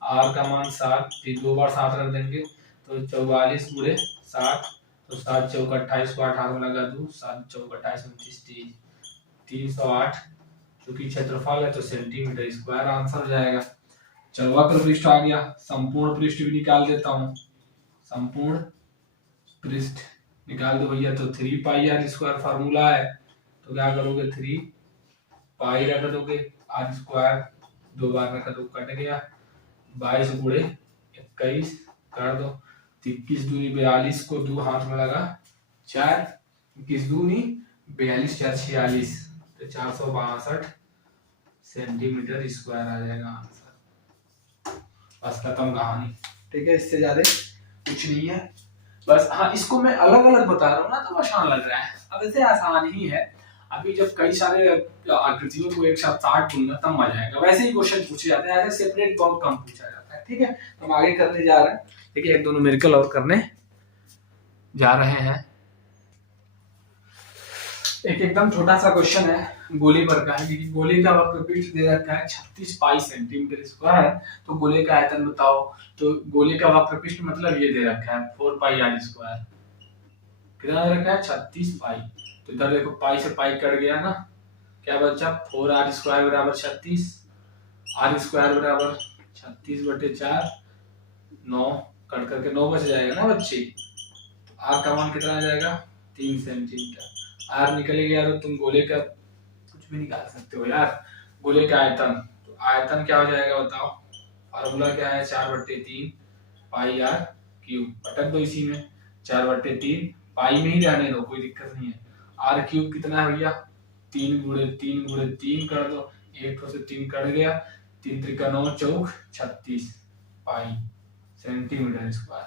आर का मान 7, फिर 2 बार 7 रख देंगे तो 44 गुणे 7, तो 7 चौका 28 को 8 हाथ में लगा दूं, 7 चौका 28 29 308, क्योंकि क्षेत्रफल है तो सेंटीमीटर स्क्वायर आंसर हो जाएगा। चलो वक्र पृष्ठ आ गया, संपूर्ण पृष्ठ भी निकाल देता हूँ, संपूर्ण पृष्ठ निकाल दो भैया, तो 3 पाई आर स्क्वायर फार्मूला है, तो क्या करोगे 3 पाई रख दोगे, आर स्क्वायर 2 बार रखा तो कट गया, 22 गुणे 21 कर दो, 21 दूनी 42 को 2 हाथ में लगा 4, 21 दूनी 42 4 46, तो 462 सेंटीमीटर स्क्वायर आ जाएगा आंसर। बस खत्म कहानी। ठीक है, इससे ज्यादा कुछ नहीं है, बस हाँ इसको मैं अलग अलग बता रहा हूँ ना तो आसान लग रहा है, अब ऐसे आसान ही है, अभी जब कई सारे आकृतियों को एक साथ साथ दूंगा तब मजा आएगा, वैसे ही क्वेश्चन पूछे जाते हैं, ऐसे सेपरेट बहुत कम पूछा जाता है। ठीक है, तो हम आगे करने जा रहे हैं, देखिए एक दो न्यूमेरिकल और करने जा रहे हैं। एक एकदम छोटा सा क्वेश्चन है, गोले पर का है, क्योंकि गोले का वक्रपृष्ठ दे रखा है 36 पाई सेंटीमीटर स्क्वायर, तो गोले का आयतन बताओ, तो गोले का वक्रपृष्ठ मतलब ये दे रखा है 4 पाई आर स्क्वायर, कितना दे रखा है 36 पाई, तो इधर देखो पाई से पाई कट गया ना, क्या बचा 4 आर स्क्वायर बराबर 36, आर स्क्वायर बराबर 36/4, 9 कट करके 9 बच जाएगा ना बच्चे, तो आर का मान कितना आ जाएगा 3 सेंटीमीटर, आर निकल गया तो तुम गोले का कुछ भी निकाल सकते हो यार, गोले का आयतन, तो आयतन क्या हो जाएगा बताओ, फार्मूला क्या है 4/3 पाई आर क्यूब, अटक दो इसी में, 4/3 पाई में ही रहने दो कोई दिक्कत नहीं है, आर क्यूब कितना है भैया 3 गुणे 3 गुणे 3 कर दो, 1 से 3 कट गया, 3 त्रिका 9 चौक 36 पाई सेंटीमीटर स्क्वायर,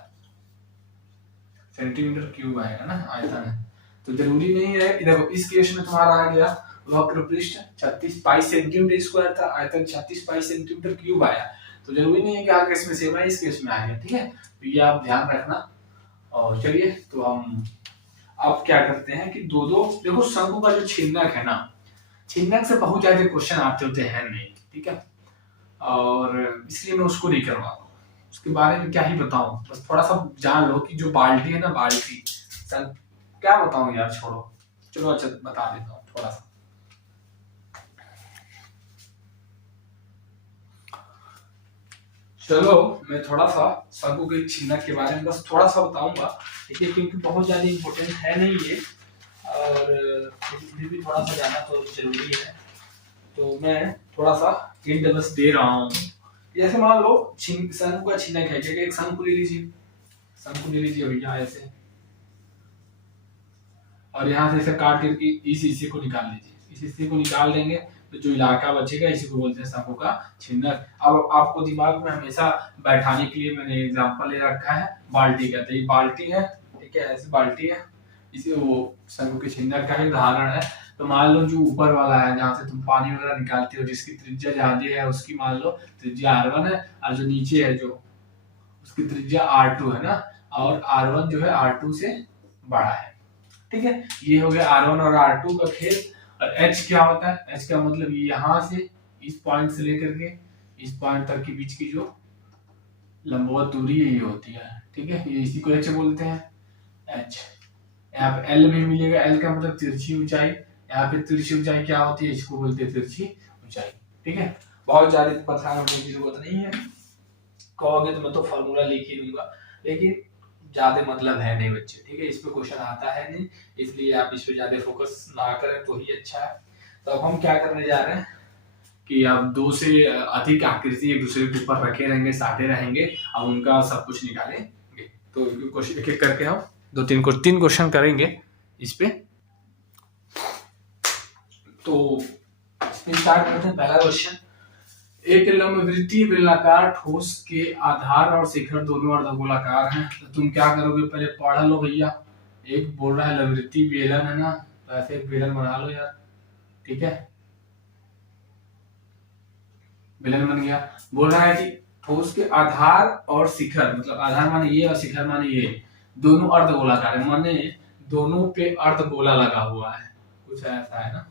सेंटीमीटर क्यूब आएगा ना आयतन है, तो जरूरी नहीं है कि देखो इस केस में तुम्हारा आ गया वक्र पृष्ठ 36 पाई सेंटीमीटर स्क्वायर था, आयतन 36 पाई सेंटीमीटर क्यूब आया, तो जरूरी नहीं है कि हर केस में सेम है, इस केस में आ गया। ठीक है, तो ये आप ध्यान रखना। और चलिए तो हम अब क्या करते हैं कि दो दो देखो शंकु का जो छिन्नक है ना, छिन्नक से बहुत ज्यादा क्वेश्चन आते होते हैं नहीं, ठीक है, और इसलिए मैं उसको नहीं करवा रहा हूँ, उसके बारे में क्या ही बताऊं, बस थोड़ा सा जान लो कि जो बाल्टी है ना, बाल्टी क्या बताऊं यार, छोड़ो, चलो अच्छा बता देता हूँ थोड़ा सा। चलो मैं थोड़ा सा शंकु के छिन्नक के बारे में बस थोड़ा सा बताऊंगा, ठीक है, क्योंकि बहुत ज्यादा इम्पोर्टेंट है नहीं ये, और फिर भी थोड़ा सा जाना तो जरूरी है, तो मैं थोड़ा सा हिंट बस दे रहा हूँ। जैसे मान लो शंकु का छिन्नक है, एक शंकु ले लीजिए, शंकु ले लीजिए भैया ऐसे, और यहाँ से इसे काट करके इस हिस्से को निकाल लीजिए, इस हिस्से को निकाल देंगे तो जो इलाका बचेगा इसी को बोलते हैं शंकु का छिन्नक। अब आपको दिमाग में हमेशा बैठाने के लिए मैंने एग्जांपल ले रखा है बाल्टी का, तो ये बाल्टी है, ठीक है, ऐसी बाल्टी है, इसे वो शंकु के छिन्नक का ही उदाहरण है। तो मान लो जो ऊपर वाला है जहाँ से तुम पानी वगैरह निकालते हो, जिसकी त्रिज्या ज्यादा है उसकी मान लो त्रिज्या R1 है, और जो नीचे है जो उसकी त्रिज्या R2 है ना, और R1 जो है R2 से बड़ा है, ठीक है, ये हो गया R1 और R2 का खेल। और H क्या होता है, H का मतलब यहाँ से इस पॉइंट से लेकर के इस पॉइंट तक के बीच की जो लंबवत दूरी है ये होती है, ठीक है, ये इसी को H बोलते हैं H। यहाँ पे L भी मिलेगा, L का मतलब तिरछी ऊंचाई, यहाँ पे तिरछी ऊंचाई क्या होती है, इसको बोलते हैं तिरछी ऊंचाई, ठीक है, बहुत ज्यादा परेशान होने की जरूरत नहीं है, कहोगे तो मैं तो फॉर्मूला लिख ही दूंगा, लेकिन ज्यादा मतलब है नहीं बच्चे, ठीक है, इस पे क्वेश्चन आता है नहीं, इसलिए आप इस पे ज्यादा फोकस ना करें तो ही अच्छा है। तो अब हम क्या करने जा रहे हैं कि अब दो से अधिक आकृति एक दूसरे के ऊपर रखे रहेंगे, साटे रहेंगे, अब उनका सब कुछ निकालेंगे। तो क्वेश्चन एक एक करके हम तीन क्वेश्चन करेंगे इस पे। तो स्टार्ट करते हैं। पहला क्वेश्चन, एक लंबवृत्तीय बेलनाकार ठोस के आधार और शिखर दोनों अर्धगोलाकार हैं, तो तुम क्या करोगे, पहले पढ़ लो भैया। एक बोल रहा है लंबवृत्तीय बेलन है ना, तो ऐसे एक बेलन बना लो यार, ठीक है, बेलन बन गया। बोल रहा है कि ठोस के आधार और शिखर, मतलब आधार माने ये और शिखर माने ये, दोनों अर्धगोलाकार है, माने दोनों पे अर्धगोला लगा हुआ है, कुछ ऐसा है ना,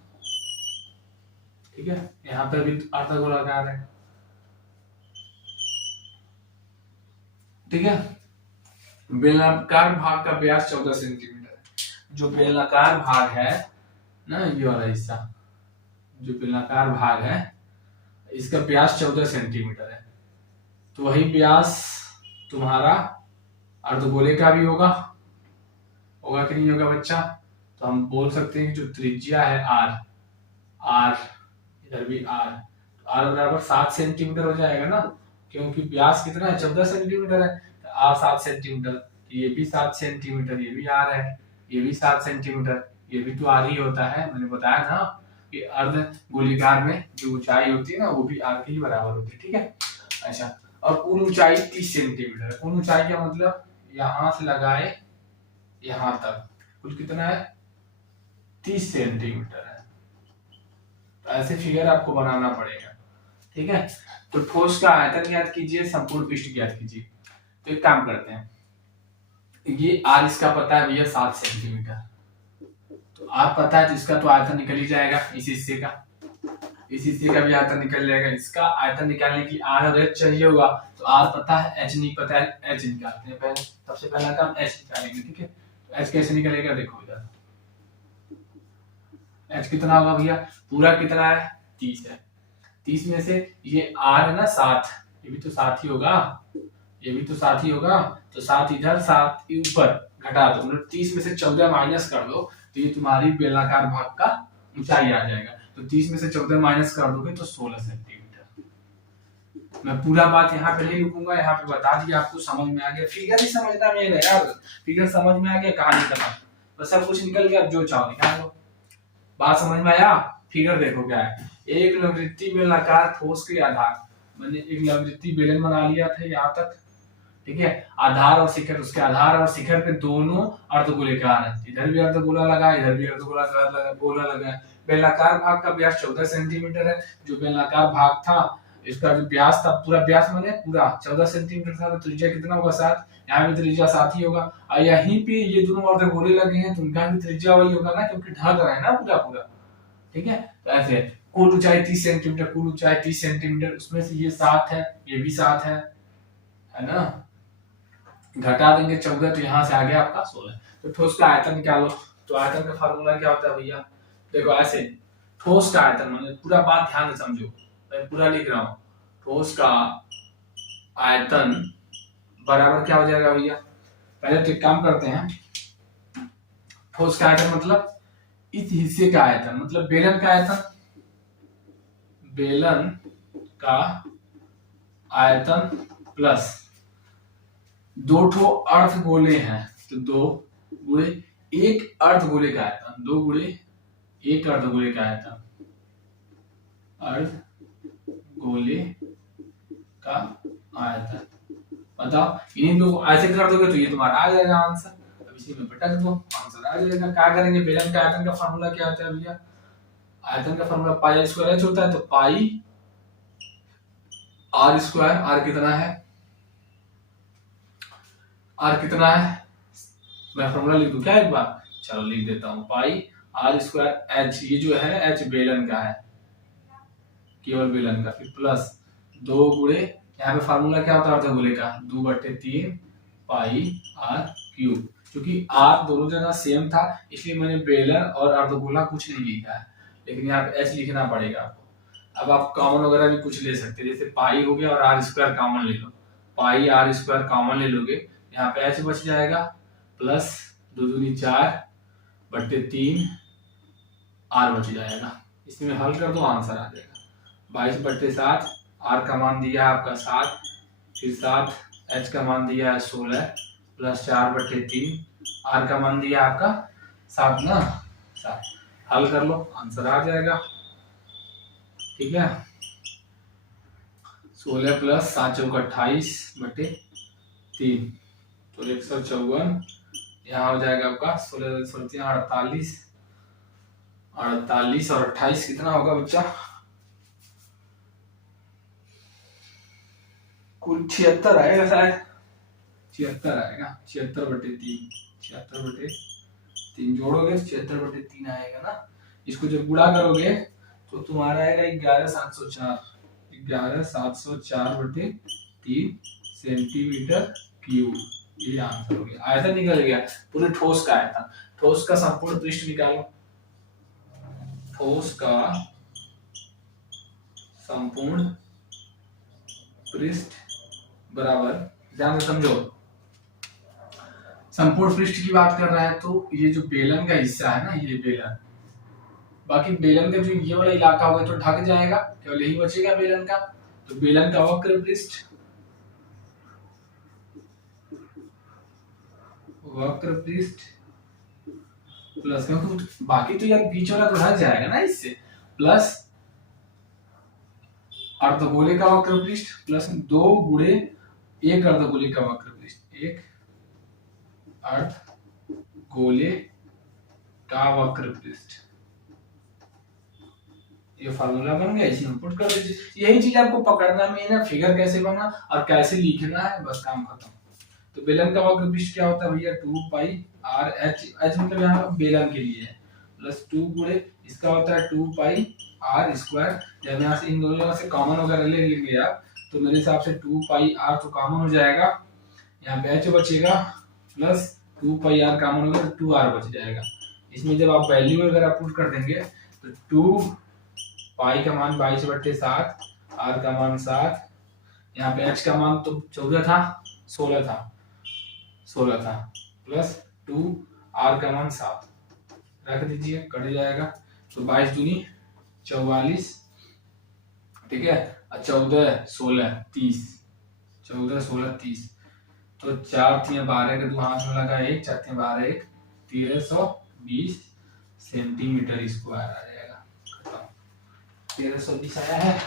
ठीक है। यहाँ पे भी अर्धगोलाकार है, ठीक है। बेलनाकार भाग का व्यास 14 सेंटीमीटर है। जो बेलनाकार भाग है ना, ये वाला हिस्सा, जो बेलनाकार भाग है इसका व्यास 14 सेंटीमीटर है। तो वही व्यास तुम्हारा अर्धगोले का भी होगा कि नहीं होगा बच्चा? तो हम बोल सकते हैं कि जो त्रिज्या है आर, इधर भी आर बराबर 7 सेंटीमीटर हो जाएगा ना, क्योंकि व्यास कितना है, 14 सेंटीमीटर है। तो आर 7 सेंटीमीटर, ये भी 7 सेंटीमीटर, ये भी आर है, ये भी 7 सेंटीमीटर, ये भी तो आर ही होता है। मैंने बताया ना कि अर्ध गोलीकार में जो ऊंचाई होती है ना, वो भी आर के ही बराबर होती है, ठीक है। अच्छा, और कुल ऊंचाई 30 सेंटीमीटर है। कुल ऊंचाई का मतलब यहां से लगाए यहां तक कुल कितना है, 30 सेंटीमीटर है। तो ऐसे फिगर आपको बनाना पड़ेगा, ठीक है। तो ठोस का आयतन ज्ञात कीजिए, संपूर्ण पृष्ठ ज्ञात कीजिए। तो एक काम करते हैं, ये आर इसका पता है भैया 7 सेंटीमीटर, तो आर पता है, तो इसका तो आयतन निकल ही जाएगा, इस हिस्से का भी आयतन निकल जाएगा। इसका आयतन निकालने की आर और एच चाहिए होगा, तो आर पता है, एच नहीं पता है, एच निकालते हैं पहले। सबसे पहला काम एच निकालेंगे, ठीक है। तो एच कैसे निकलेगा, देखो इधर एच कितना होगा भैया, पूरा कितना है, 30 है। 30 में से ये आर है ना 7, ये भी तो 7 ही होगा, ये भी तो 7 ही होगा। तो 7 इधर 7 ऊपर घटा दो, मतलब 30 में से 14 माइनस कर दो, तो ये तुम्हारी बेलनाकार भाग का ऊंचाई आ जाएगा। तो 30 में से 14 माइनस कर दोगे तो 16 सेंटीमीटर। मैं पूरा बात यहाँ पे नहीं रुकूंगा, यहाँ पे बता दिया, आपको समझ में आ गया। फिगर ही समझना मेन है यार, फिगर समझ में आ गया, कहानी खत्म, बस सब कुछ निकल गया, अब जो चाहो निकाल लो। बात समझ में आया? फिगर देखो क्या है, एक लंबवृत्तीय बेलनाकार ठोस के आधार, मैंने एक लंबवृत्तीय बेलन बना लिया था यहाँ तक, ठीक है। आधार और शिखर, उसके आधार और शिखर पे दोनों अर्धगोलाकार है, इधर भी अर्धगोला लगा, इधर भी अर्धगोला लगा। बेलनाकार भाग का व्यास 14 सेंटीमीटर है। जो बेलनाकार भाग था, इसका जो व्यास था, पूरा व्यास माने पूरा 14 सेंटीमीटर था, तो त्रिज्या कितना होगा, 7। यहाँ भी त्रिज्या 7 ही होगा, और यहीं पे ये दोनों अर्धगोले लगे हैं, तो उनका भी त्रिज्या वही होगा ना, क्योंकि ढक रहा है ना पूरा, ठीक है। तो ऐसे कुल ऊंचाई 30 सेंटीमीटर, कुल ऊंचाई 30 सेंटीमीटर, उसमें से ये 7 है, ये भी 7 है ना, घटा देंगे 14, तो यहाँ से आ गया आपका 16। तो ठोस का आयतन निकालो। तो आयतन का फार्मूला क्या होता है भैया, देखो ऐसे, ठोस का आयतन, मतलब पूरा बात ध्यान से समझो, मैं पूरा लिख रहा हूँ। ठोस का आयतन बराबर क्या हो जाएगा भैया, पहले तो एक काम करते हैं, ठोस का आयतन मतलब इस हिस्से का आयतन, मतलब बेलन का आयतन, बेलन का आयतन प्लस दो ठो अर्धगोले हैं, तो 2 गुणे 1 अर्धगोले का आयतन, 2 गुणे 1 अर्धगोले का आयतन, अर्धगोले का आयतन। बताओ, इन्हीं दो ऐसे कर दोगे तो ये तुम्हारा आ जाएगा आंसर। अब इसी में पटक दो, आंसर आ जाएगा। क्या करेंगे, बेलन का आयतन का फार्मूला क्या होता है भैया, आयतन का फार्मूला पाई स्क्वायर एच होता है, तो पाई आर स्क्वायर, आर कितना है, आर कितना है, मैं फॉर्मूला लिख दूं क्या एक बार, चलो लिख देता हूं, पाई आर स्क्वायर एच, ये जो है एच बेलन का है, केवल बेलन का, फिर प्लस 2 गुणे, यहाँ पे फार्मूला क्या होता है अर्धगोले का, 2/3 पाई आर क्यूब। क्योंकि आर दोनों जगह सेम था, इसलिए मैंने बेलन और अर्धगोला कुछ नहीं लिखा है, लेकिन यहाँ पे एच लिखना पड़ेगा आपको। अब आप कॉमन वगैरह भी कुछ ले सकते हैं, जैसे पाई हो गया और आर स्क्वायर कॉमन ले लो, पाई आर स्क्वायर कॉमन ले लोगे, यहाँ पे एच बच जाएगा, प्लस 2 दूनी 4/3 आर बच जाएगा, इसमें हल कर दो, आंसर आ जाएगा 22/7। आर का मान दिया है आपका 7, फिर 7, एच का मान दिया है 16 प्लस 4/3, आर का मान दिया आपका 7 ना, 7। हल कर लो, आंसर आ जाएगा। ठीक है, 16 प्लस 7 चौका 28/3 तो 154। यहाँ हो जाएगा आपका 16 48, 48 और 28 कितना होगा बच्चा? कुल 76 आएगा शायद, 76 आएगा। 76/3, 76/3 जोड़ोगे तो 76/3 आएगा ना। इसको जब गुणा करोगे तो तुम्हारा आएगा 11704, 11704/3 सेंटीमीटर क्यूब। ये आंसर हो गया। आयतन निकल गया पूरे ठोस का आयतन। ठोस का संपूर्ण पृष्ठ निकालो। ठोस का संपूर्ण पृष्ठ बराबर, ध्यान से समझो, संपूर्ण पृष्ठ की बात कर रहा है तो ये जो बेलन का हिस्सा है ना, ये बेलन, बाकी बेलन का जो ये वाला इलाका होगा तो ढक जाएगा, केवल यही बचेगा बेलन का। तो बेलन का वक्र पृष्ठ, वक्र पृष्ठ प्लस, बाकी तो यार बीच वाला तो ढक जाएगा ना इससे, प्लस अर्धगोले का वक्र पृष्ठ प्लस 2 गुणे 1 अर्धगोले का वक्र पृष्ठ, 1 अर्धगोले का वक्र पृष्ठ। ये फार्मूला बन गया, इसे इनपुट कर दीजिए। यही चीज आपको पकड़ना में है ना, फिगर कैसे बना और कैसे लिखना है, बस काम खत्म। तो बेलन का वक्र पृष्ठ क्या होता है भैया? 2 पाई r h, h मतलब यहाँ बेलन के लिए है, प्लस 2 गुणे इसका होता है 2 पाई r स्क्वायर। जब यहाँ से इन दोनों जगह से कॉमन वगैरह ले लेंगे आप, तो मेरे हिसाब से 2 पाई r तो कॉमन हो जाएगा, यहाँ पे h बचेगा, प्लस 2 पाई r कॉमन होगा तो 2r बच जाएगा। इसमें जब आप वैल्यू वगैरह पुट कर देंगे तो 2 पाई का मान 22/7, r का मान 7, यहाँ पे h का मान तो 14 था, 16 था, प्लस 2 r का मान 7 रख दीजिए, कट जाएगा। तो 22 दूनी 44, ठीक है, 14 16 30, 14 16 30, तो 4 3 12 के 2 हाथ में लगा 1, 4 3 12 1, 1320 सेंटीमीटर स्क्वायर आ जाएगा। 1320 आया है,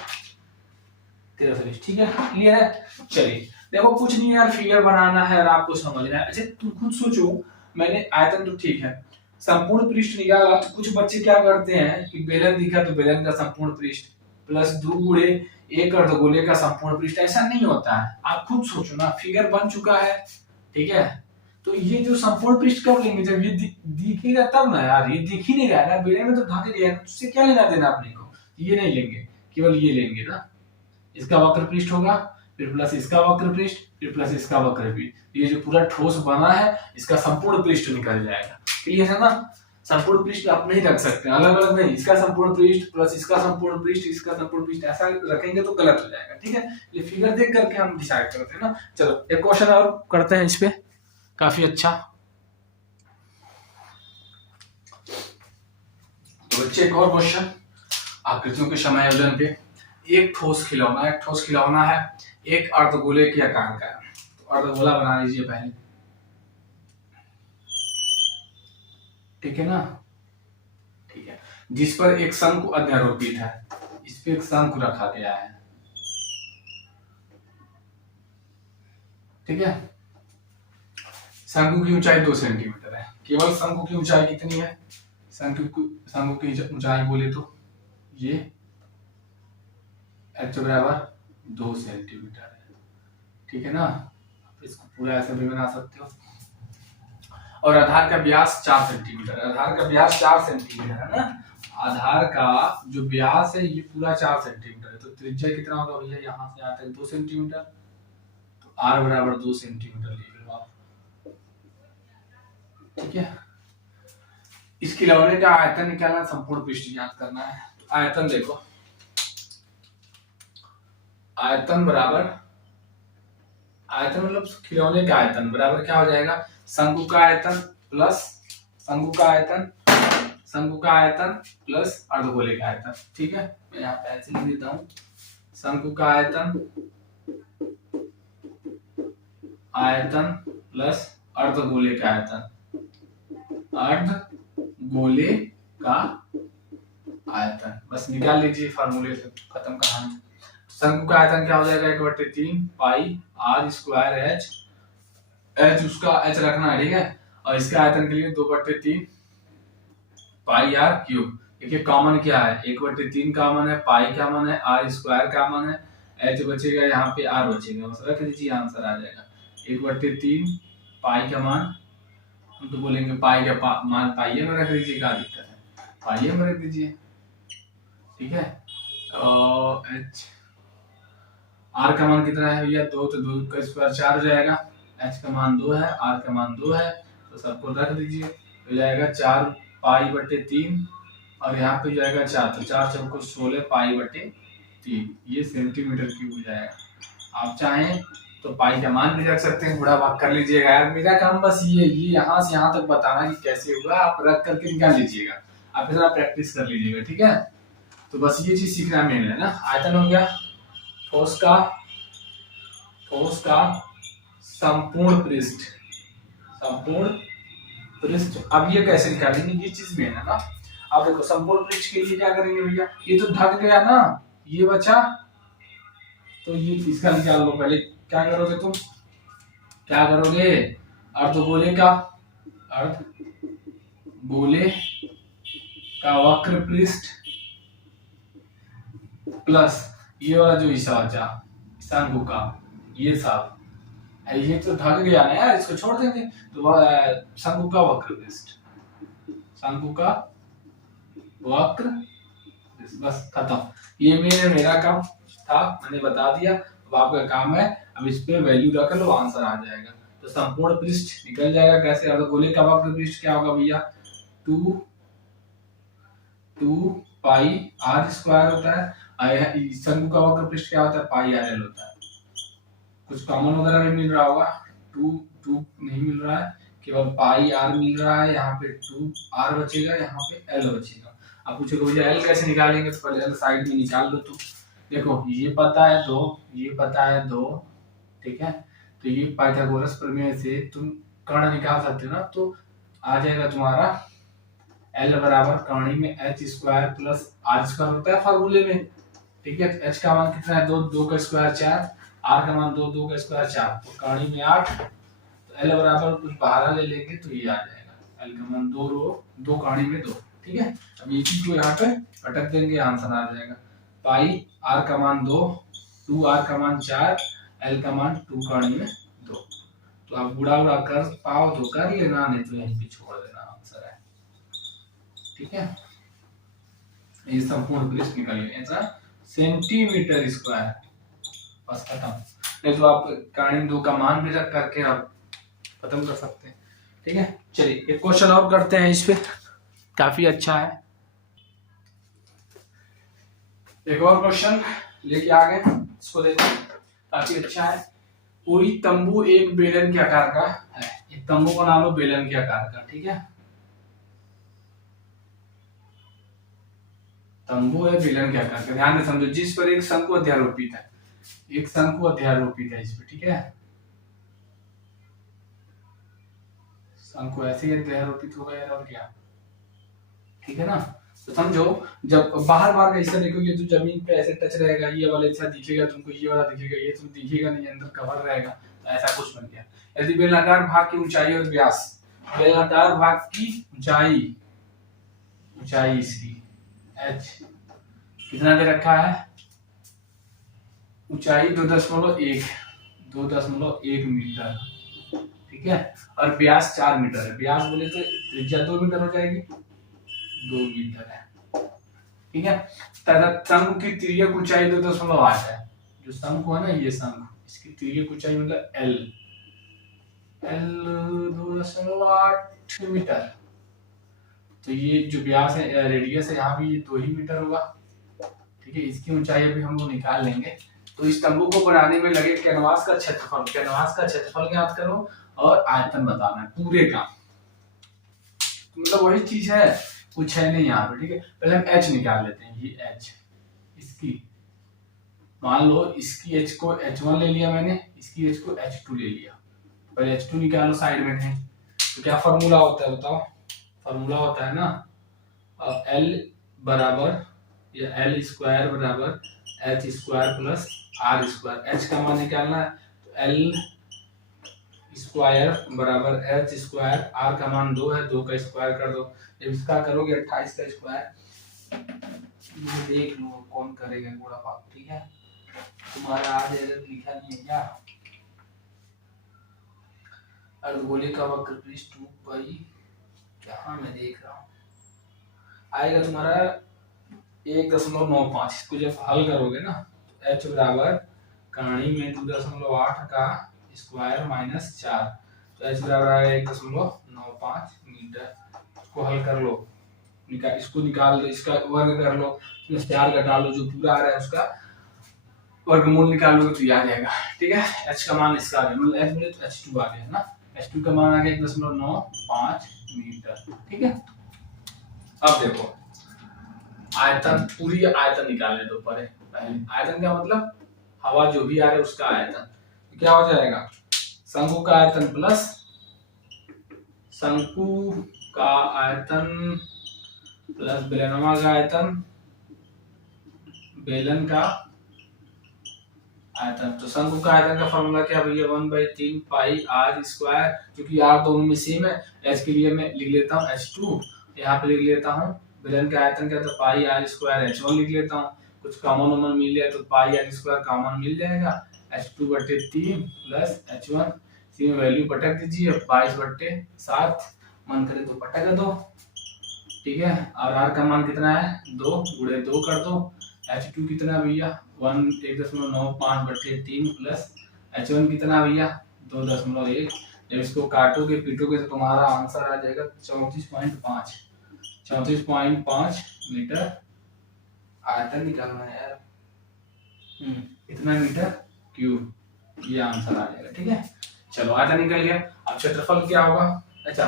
1320, ठीक है, क्लियर है। चलिए देखो, कुछ नहीं यार, फिगर बनाना है और आपको समझना है। अच्छा तुम खुद सोचो, मैंने आयतन तो ठीक है, संपूर्ण पृष्ठ निकाला, तो कुछ बच्चे क्या करते हैं कि बेलन दिखा तो बेलन का संपूर्ण पृष्ठ प्लस 2 गुणे 1 अर्धगोले का संपूर्ण पृष्ठ, ऐसा नहीं होता है। आप खुद सोचो ना, फिगर बन चुका है, ठीक है, तो ये जो संपूर्ण पृष्ठ कब लेंगे? जब ये दिखेगा तब ना यार, ये दिख ही नहीं रहा है ना, बेलन में तो ढक गया है, उससे क्या लेना देना अपने को? ये नहीं लेंगे, केवल ये लेंगे ना, इसका वक्र पृष्ठ होगा, फिर प्लस इसका वक्र पृष्ठ, फिर प्लस इसका वक्र पृष्ठ, ये जो पूरा ठोस बना है इसका संपूर्ण पृष्ठ निकल जाएगा। क्लियर है ना? संपूर्ण पृष्ठ आप नहीं रख सकते, अलग अलग नहीं, इसका संपूर्ण पृष्ठ प्लस इसका संपूर्ण पृष्ठ, इसका संपूर्ण पृष्ठ, ऐसा रखेंगे तो गलत हो जाएगा। ठीक है, ये फिगर देख करके हम डिसाइड करते हैं ना। चलो एक क्वेश्चन और करते हैं इस पे, काफी अच्छा। तो बच्चे एक और क्वेश्चन आकृतियों के समायोजन पे। एक ठोस खिलौना है, एक अर्धगोले के आकार का है। तो अर्धगोला बना लीजिए पहले, ठीक है ना, ठीक है, जिस पर एक शंकु अध्यारोपित है, इस पे एक शंकु रखा गया है, ठीक है। शंकु की ऊंचाई 2 सेंटीमीटर है। केवल शंकु की ऊंचाई कितनी है? शंकु की ऊंचाई बोले तो ये h बराबर 2 सेंटीमीटर है, ठीक है ना। इसको पूरा ऐसे भी बना सकते हो। और आधार का व्यास 4 सेंटीमीटर है। आधार का व्यास 4 सेंटीमीटर है ना। आधार का जो व्यास है ये पूरा 4 सेंटीमीटर है। तो त्रिज्या कितना होगा भैया? यहाँ से यहाँ तक 2 सेंटीमीटर। तो r बराबर 2 सेंटीमीटर लिख लो आप, ठीक है। इस खिलौने का आयतन निकालना, संपूर्ण पृष्ठ ज्ञात करना है। तो आयतन देखो, आयतन बराबर, आयतन मतलब खिलौने का आयतन बराबर क्या हो जाएगा? शंकु का आयतन प्लस शंकु का आयतन, शंकु का आयतन प्लस अर्धगोले का आयतन। ठीक है, मैं यहाँ पे ऐसे लिख देता हूँ, शंकु का आयतन प्लस अर्धगोले का आयतन, अर्धगोले का आयतन। बस निकाल लीजिए फॉर्मूले से, खत्म कहानी। शंकु का आयतन क्या हो जाएगा, 1/3 पाई आर स्क्वायर एच उसका एच रखना है, ठीक है। और इसका आयतन के लिए 2/3 पाई आर क्यूब। देखिए कॉमन क्या है, 1/3 कॉमन है, पाई कॉमन है, आर स्क्वायर कॉमन है, एच बचेगा, यहाँ पे आर बचेगा, बस रख लीजिए, आंसर आ जाएगा 1/3 पाई का मान, हम तो बोलेंगे पाई का मान पाई में रख लीजिए, क्या दिक्कत है, पाई में रख दीजिए, ठीक है। एच आर का मान कितना है भैया, 2, तो 2 का स्क्वायर 4 हो जाएगा, एच का मान 2 है, आर का मान 2 है, तो सबको रख दीजिए, हो जाएगा 4 पाई/3 और यहाँ पे जाएगा 4, तो 4 चौको 16 पाई/3, ये सेंटीमीटर क्यूब हो जाएगा। आप चाहें तो पाई का मान भी रख सकते हैं, गुणा भाग कर लीजिएगा। यार मेरा काम बस ये यहाँ से यहाँ तक बताना कि कैसे होगा, आप रख करके निकाल लीजिएगा, आप इतना प्रैक्टिस कर लीजिएगा, ठीक है। तो बस ये चीज सीखना मेन है ना। आयतन हो गया, ठोस का संपूर्ण पृष्ठ। अब ये कैसे निकालेंगे, ये चीज मेन है ना। अब देखो संपूर्ण पृष्ठ के लिए क्या करेंगे भैया, ये तो ढक गया ना, ये बचा, तो ये इसका निकाल लो। पहले क्या करोगे तुम, क्या करोगे, अर्धगोले का वक्र पृष्ठ प्लस ये वाला जो हिस्सा बचा शंकु का, ये सब ये तो ढक गया ना यार, इसको छोड़ देंगे। तो शंकु का वक्र पृष्ठ, बस खत्म। ये मेरा काम था, मैंने बता दिया, अब आपका काम है, अब इस पे वैल्यू रख लो, आंसर आ जाएगा। तो संपूर्ण पृष्ठ निकल जाएगा कैसे, अर्धगोले का वक्र पृष्ठ क्या होगा भैया, 2 पाई आर स्क्वायर होता है, शंकु का वक्र पृष्ठ क्या होता है, पाई आर एल होता है। कुछ कॉमन वगैरह भी मिल रहा होगा, 2 नहीं मिल रहा है, केवल पाई आर मिल रहा है, यहाँ पे 2 आर बचेगा, यहाँ पे एल बचेगा। अब पूछोगे भैया एल कैसे निकालेंगे, तो पहले एल साइड में निकाल दो। तो देखो ये पता है 2, ये पता है 2, ठीक है। तो ये पाइथागोरस प्रमेय से तुम कर्ण निकाल सकते हो ना, तो आ जाएगा तुम्हारा एल बराबर कर्णी में h square plus r square होता है फॉर्मूले में, ठीक है। एच का मान कितना है, 2 का स्क्वायर 4, आर का मान 2 का स्क्वायर 4, तो कर्णी में 8, तो एल बराबर कुछ बाहर ले लेंगे तो ये आ जाएगा, एल का मान 2 कर्णी में 2, ठीक है। अब ये चीज को यहाँ पे अटक देंगे, आंसर आ जाएगा पाई आर का मान 2 आर का मान 4, एल का मान 2 कर्णी में 2। तो आप गुणा कर पाओ तो कर लेना, नहीं तो यहीं पे छोड़ देना, आंसर है, ठीक है। ये संपूर्ण पृष्ठ निकल गया, ऐसा सेंटीमीटर स्क्वायर, बस खत्म। नहीं तो आप कर्ण 2 का मान भी रख करके आप खत्म कर सकते हैं, ठीक है। चलिए एक क्वेश्चन और करते हैं, इस पे काफी अच्छा है, एक और क्वेश्चन लेके आ गए, इसको देखो, काफी अच्छा है। कोई तंबू एक बेलन के आकार का है, एक तंबू बना लो बेलन के आकार का, ठीक है। तंबू है बेलन के आकार का, ध्यान से समझो, जिस पर एक शंकु अध्यारोपित है, एक शंकु अध्यारोपित है इस पे, ठीक है। शंकु ऐसे ही अध्यारोपित हो गया और क्या, ठीक है ना। तो समझो जब बाहर का हिस्सा देखोगे तो जमीन पे ऐसे टच रहेगा, ये वाला हिस्सा दिखेगा तुमको, ये वाला दिखेगा, ये तुम दिखेगा नहीं, अंदर कवर रहेगा, तो ऐसा कुछ बन गया। यदि बेलनाकार भाग की ऊंचाई और व्यास, बेलनाकार भाग की ऊंचाई इसकी h कितना दे रखा है, ऊंचाई 2.1 मीटर, ठीक है, और व्यास 4 मीटर है। व्यास बोले तो त्रिज्या 2 मीटर हो जाएगी, 2 मीटर है, ठीक है। तथा शंकु की तिर्यक ऊंचाई 2.8 है, जो शंकु है ना, ये शंकु, इसकी तिर्यक ऊंचाई मतलब L 2.8 मीटर। तो ये जो व्यास है, रेडियस है, यहाँ भी ये 2 ही मीटर होगा, ठीक है। इसकी ऊंचाई अभी हम लोग निकाल लेंगे। तो इस तंबू को बनाने में लगे कैनवास का क्षेत्रफल ज्ञात करो और आयतन बताना है पूरे का, मतलब वही चीज है, कुछ है नहीं यहाँ पे, ठीक है। पहले हम एच निकाल लेते हैं, ये एच इसकी, मान लो इसकी एच को H1 ले लिया मैंने, इसकी एच को H2 ले लिया। पहले H2 निकालो साइड में कहीं, तो क्या फॉर्मूला होता है बताओ? फॉर्मूला होता है ना L बराबर या L स्क्वायर बराबर H square plus R square. H का मान निकालना है तो L स्क्वायर बराबर H स्क्वायर, R का मान 2 है, 2 का स्क्वायर कर दो। जब इसका करोगे 28 का स्क्वायर, देख लो कौन करेगा गुणा भाग, ठीक है। तुम्हारा आज लिखा नहीं है क्या? अर्धगोले का वक्र पृष्ठ 2 पाई, जहां मैं देख रहा हूँ आएगा तुम्हारा 1.95। इसको जब हल करोगे ना तो h बराबर कहानी में 2.8 का स्क्वायर माइनस 4, तो h बराबर आएगा 1.95 मीटर। इसको हल कर लो, इसको निकाल दो, इसका वर्ग कर लो, इसमें 4 घटा लो, जो पूरा आ रहा है उसका वर्गमूल निकालोगे तो ये आ जाएगा, ठीक है। h का मान इसका आ गया, मतलब h बोले तो h2 आ गया है ना, h2 का मान आ गया 1.95 मीटर, ठीक है। अब देखो आयतन, पूरी आयतन निकालने दो पहले। आयतन का मतलब हवा जो भी आ रहा है उसका आयतन, तो क्या हो जाएगा? शंकु का आयतन प्लस शंकु का आयतन प्लस बेलनवा का आयतन, बेलन का आयतन। तो शंकु का आयतन का फॉर्मूला क्या भैया? 1/3 पाई r स्क्वायर, क्योंकि r दोनों में सेम है। h के लिए मैं लिख लेता हूँ H2, यहाँ पे लिख लेता हूँ बेलन का आयतन क्या था पाई r स्क्वायर, H1 लिख लेता हूँ। कुछ कॉमन वॉमन मिल जाए तो पाई r स्क्वायर कॉमन मिल जाएगा, H2/3 प्लस H1, सी में वैल्यू पटक दीजिए 22/7, मन करे तो पटक दो, ठीक है। और r का मान कितना है? 2 गुणे 2 कर दो। H2 कितना भैया? 1.95/3 प्लस H1 कितना भैया? 2.1। जब इसको काटोगे पीटोगे तो तुम्हारा आंसर आ जाएगा 34.5 मीटर आयतन निकालना है यार, इतना मीटर क्यूब, ये आंसर आ जाएगा, ठीक है। चलो आयतन निकल गया। अब क्षेत्रफल क्या होगा? अच्छा,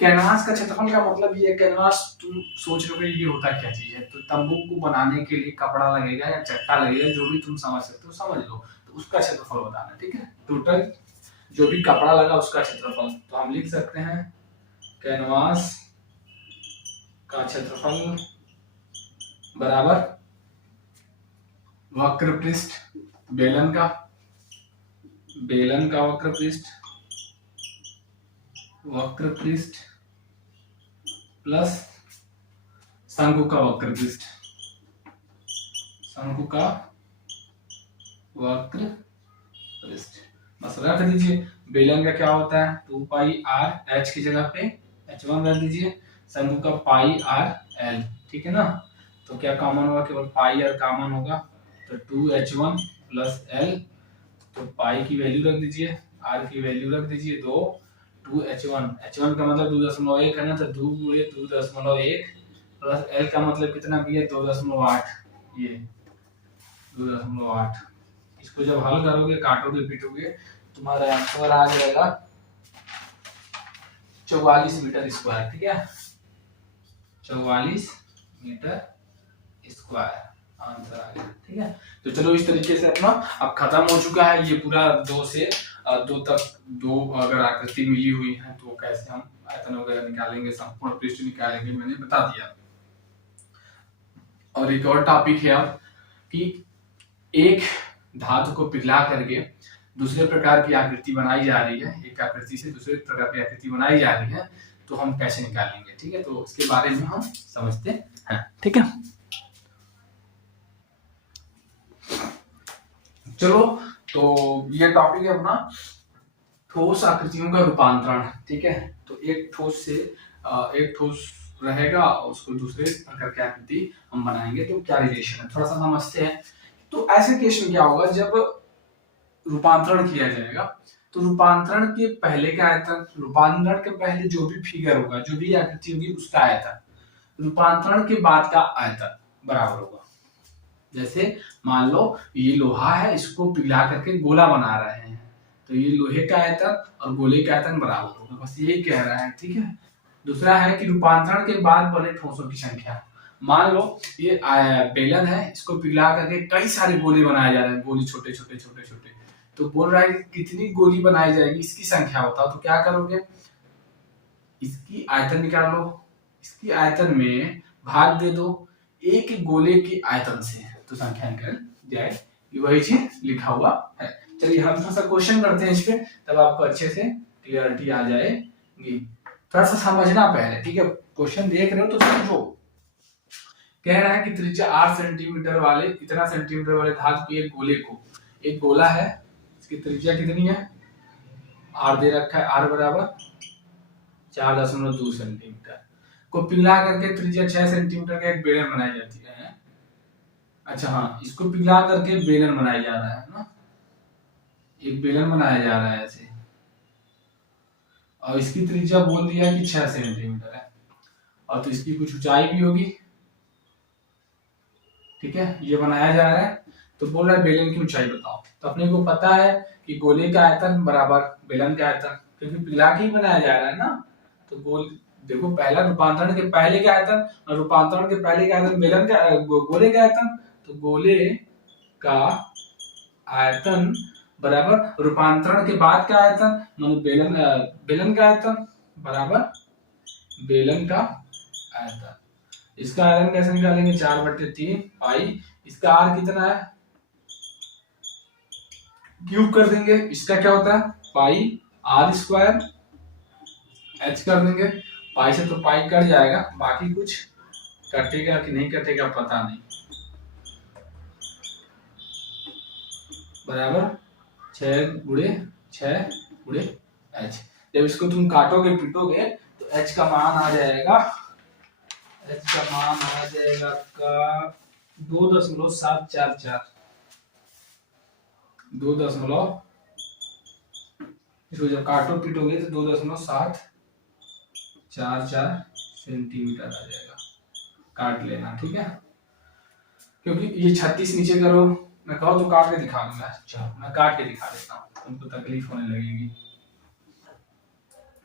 कैनवास का क्षेत्रफल का मतलब ये कैनवास, तुम सोच रहे हो ये होता क्या चीज है? तो तंबू को बनाने के लिए कपड़ा लगेगा या चट्टा लगेगा, जो भी तुम समझ सकते हो समझ लो, तो उसका क्षेत्रफल बताना, ठीक है। टोटल जो भी कपड़ा लगा उसका क्षेत्रफल, तो हम लिख सकते हैं कैनवास का क्षेत्रफल बराबर वक्र पृष्ठ, बेलन का वक्र पृष्ठ प्लस शंकु का वक्र पृष्ठ, बस रख दीजिए। बेलन का क्या होता है? 2 पाई r, h की जगह पे h1 रख दीजिए, शंकु का पाई r l, ठीक है ना। तो क्या कॉमन होगा? केवल पाई r कॉमन होगा, तो 2h1 प्लस l, तो पाई की वैल्यू रख दीजिए, r की वैल्यू रख दीजिए 2, 2h1 का मतलब 2.1 है ना, तो 2 गुणे 2.1 प्लस l का मतलब कितना भी है? 2.8, ये 2.8। इसको जब हल करोगे काटोगे पीटोगे तुम्हारा आंसर आ जाएगा 44 मीटर स्क्वायर, ठीक है। 44 मीटर स्क्वायर आंसर आ गया, ठीक है। तो चलो इस तरीके से अपना अब खत्म हो चुका है ये पूरा 2 से 2 तक, 2 अगर आकृति मिली हुई है तो कैसे हम आयतन वगैरह निकालेंगे, संपूर्ण पृष्ठ निकालेंगे, मैंने बता दिया। और एक और टॉपिक है अब कि एक धातु को पिघला करके दूसरे प्रकार की आकृति बनाई जा रही है, एक आकृति से दूसरे प्रकार की आकृति बनाई जा रही है, तो हम कैसे निकालेंगे, ठीक है। तो उसके बारे में हम समझते हैं, ठीक है। चलो, तो ये टॉपिक है अपना ठोस आकृतियों का रूपांतरण, ठीक है। तो एक ठोस से एक ठोस रहेगा, उसको दूसरे प्रकार की आकृति हम बनाएंगे, तो क्या रिलेशन है थोड़ा सा समझते हैं। तो ऐसे केस में क्या होगा? जब रूपांतरण किया जाएगा तो रूपांतरण के पहले का आयतन, रूपांतरण के पहले जो भी फिगर होगा, जो भी आकृति होगी उसका आयतन, रूपांतरण के बाद का आयतन बराबर होगा। जैसे मान लो ये लोहा है, इसको पिघला करके गोला बना रहे हैं, तो ये लोहे का आयतन और गोले का आयतन बराबर होगा, बस यही कह रहा है, ठीक है। दूसरा है कि रूपांतरण के बाद बने ठोसों की संख्या। मान लो ये बेलन है, इसको पिघला करके कई सारे गोले बनाए जा रहे हैं, गोली छोटे छोटे छोटे छोटे। तो बोल रहा है कि कितनी गोली बनाई जाएगी इसकी संख्या बताओ। तो क्या करोगे, इसकी आयतन निकाल लो, इसकी आयतन में भाग दे दो एक गोले की आयतन से, तो संख्या निकल जाए। वही चीज लिखा हुआ है। चलिए हम थोड़ा सा क्वेश्चन करते हैं इस पे, तब आपको अच्छे से क्लियरिटी आ जाएगी। थोड़ा सा समझना पहले, ठीक है। क्वेश्चन देख रहे हो तो समझो। कह रहा है कि त्रिज्या 8 सेंटीमीटर वाले, इतना सेंटीमीटर वाले धातु के एक गोले को, एक गोला है, इसकी त्रिज्या कितनी है, आर दे रखा है, आर बराबर 4.2 सेंटीमीटर को पिघला करके त्रिज्या 6 सेंटीमीटर का एक बेलन बनाई जाती है। अच्छा हाँ, इसको पिघला करके बेलन बनाया जा रहा है ना, एक बेलन बनाया जा रहा है ऐसे, और इसकी त्रिज्या बोल दिया कि 6 सेंटीमीटर है, और तो इसकी कुछ ऊंचाई भी होगी, ठीक है। ये बनाया जा रहा है, तो बोल रहा है बेलन की ऊंचाई बताओ। तो अपने को पता है कि गोले का आयतन बराबर बेलन का आयतन, क्योंकि पिघला के ही बनाया जा रहा है ना। तो गोल देखो, पहला रूपांतरण के पहले का आयतन और रूपांतरण के पहले का आयतन बेलन का, गोले का आयतन, तो गोले का आयतन बराबर रूपांतरण के बाद का आयतन, मतलब बेलन का आयतन बराबर बेलन का आयतन। इसका आयतन कैसे निकालेंगे, 4/3 पाई, इसका आर कितना है, क्यूब कर देंगे। इसका क्या होता है, पाई आर स्क्वायर, एच कर देंगे, पाई से तो पाई कट जाएगा, बाकी कुछ कटेगा कि नहीं कटेगा पता नहीं, बराबर 6 × 6 × जब इसको तुम काटोगे पीटोगे तो h का मान आ जाएगा, h का मान आ जाएगा का 2.744, 2. इसको जब काटो पीटोगे तो 2.744 सेंटीमीटर आ जाएगा, काट लेना, ठीक है। क्योंकि ये 36 नीचे करो, मैं कहो तो काट के दिखा दूंगा, चलो मैं काट के दिखा देता हूँ, तुमको तकलीफ होने लगेगी।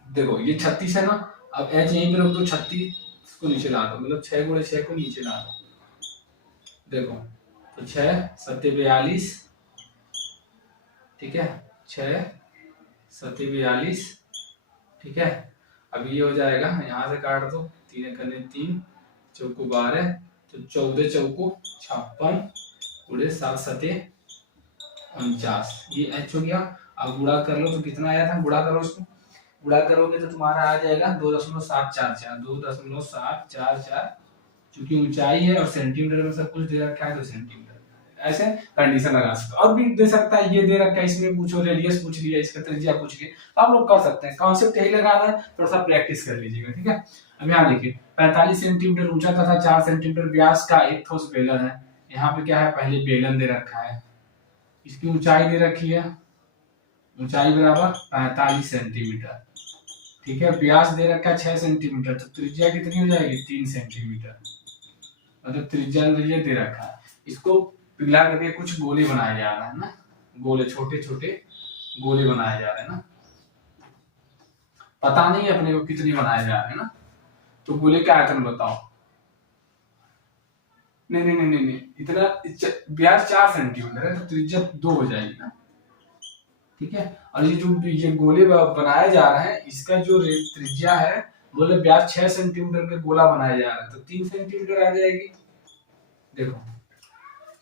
देखो ये 36 है ना, अब h यहीं पे रख दो, 36 को नीचे ला दो, मतलब 6 × 6 को नीचे ला दो। देखो तो 6 7 42, ठीक है, 6 7 42, ठीक है। अब ये हो जाएगा, यहाँ से काट दो, 3 × 3 चौको 12, तो 14 चौको 56 × 7 7 49, ये h हो गया। अब गुणा कर लो तो कितना आया था, गुणा करो इसको, गुणा करोगे तो तुम्हारा आ जाएगा 2.744, 2.744, चूंकि ऊंचाई है और सेंटीमीटर में सब कुछ दे रखा है तो सेंटीमीटर, ऐसे कंडीशन लगा सकते हो। और भी दे सकता है, ये दे रखा है, इसमें पूछो, रेडियस पूछ लिया, इसका त्रिज्या पूछ लिया, तो आप लोग कर सकते हैं। कॉन्सेप्ट यही लगाना है, थोड़ा सा प्रैक्टिस कर लीजिएगा, ठीक है। अब यहाँ देखिए 45 सेंटीमीटर ऊंचा तथा 4 सेंटीमीटर व्यास का एक ठोस बेलन है। यहाँ पे क्या है, पहले बेलन दे रखा है, इसकी ऊंचाई दे रखी है, ऊंचाई बराबर 45 सेंटीमीटर, ठीक है। व्यास दे रखा है 6 सेंटीमीटर, तो त्रिज्या कितनी हो जाएगी, 3 सेंटीमीटर, मतलब त्रिज्या ये दे रखा है। इसको पिघला करके कुछ गोले बनाए जा रहे हैं ना, गोले छोटे छोटे गोले बनाए जा रहे हैं ना, पता नहीं अपने को कितनी बनाए जा रहे हैं ना। तो गोले का आयतन बताओ, नहीं नहीं नहीं नहीं, इतना व्यास 4 सेंटीमीटर है तो त्रिज्या 2 हो जाएगी ना, ठीक है। और ये जो ये गोले बनाया जा रहा है, इसका जो त्रिज्या है, बोले व्यास 6 सेंटीमीटर का गोला बनाया जा रहा है, तो 3 सेंटीमीटर आ जाएगी। देखो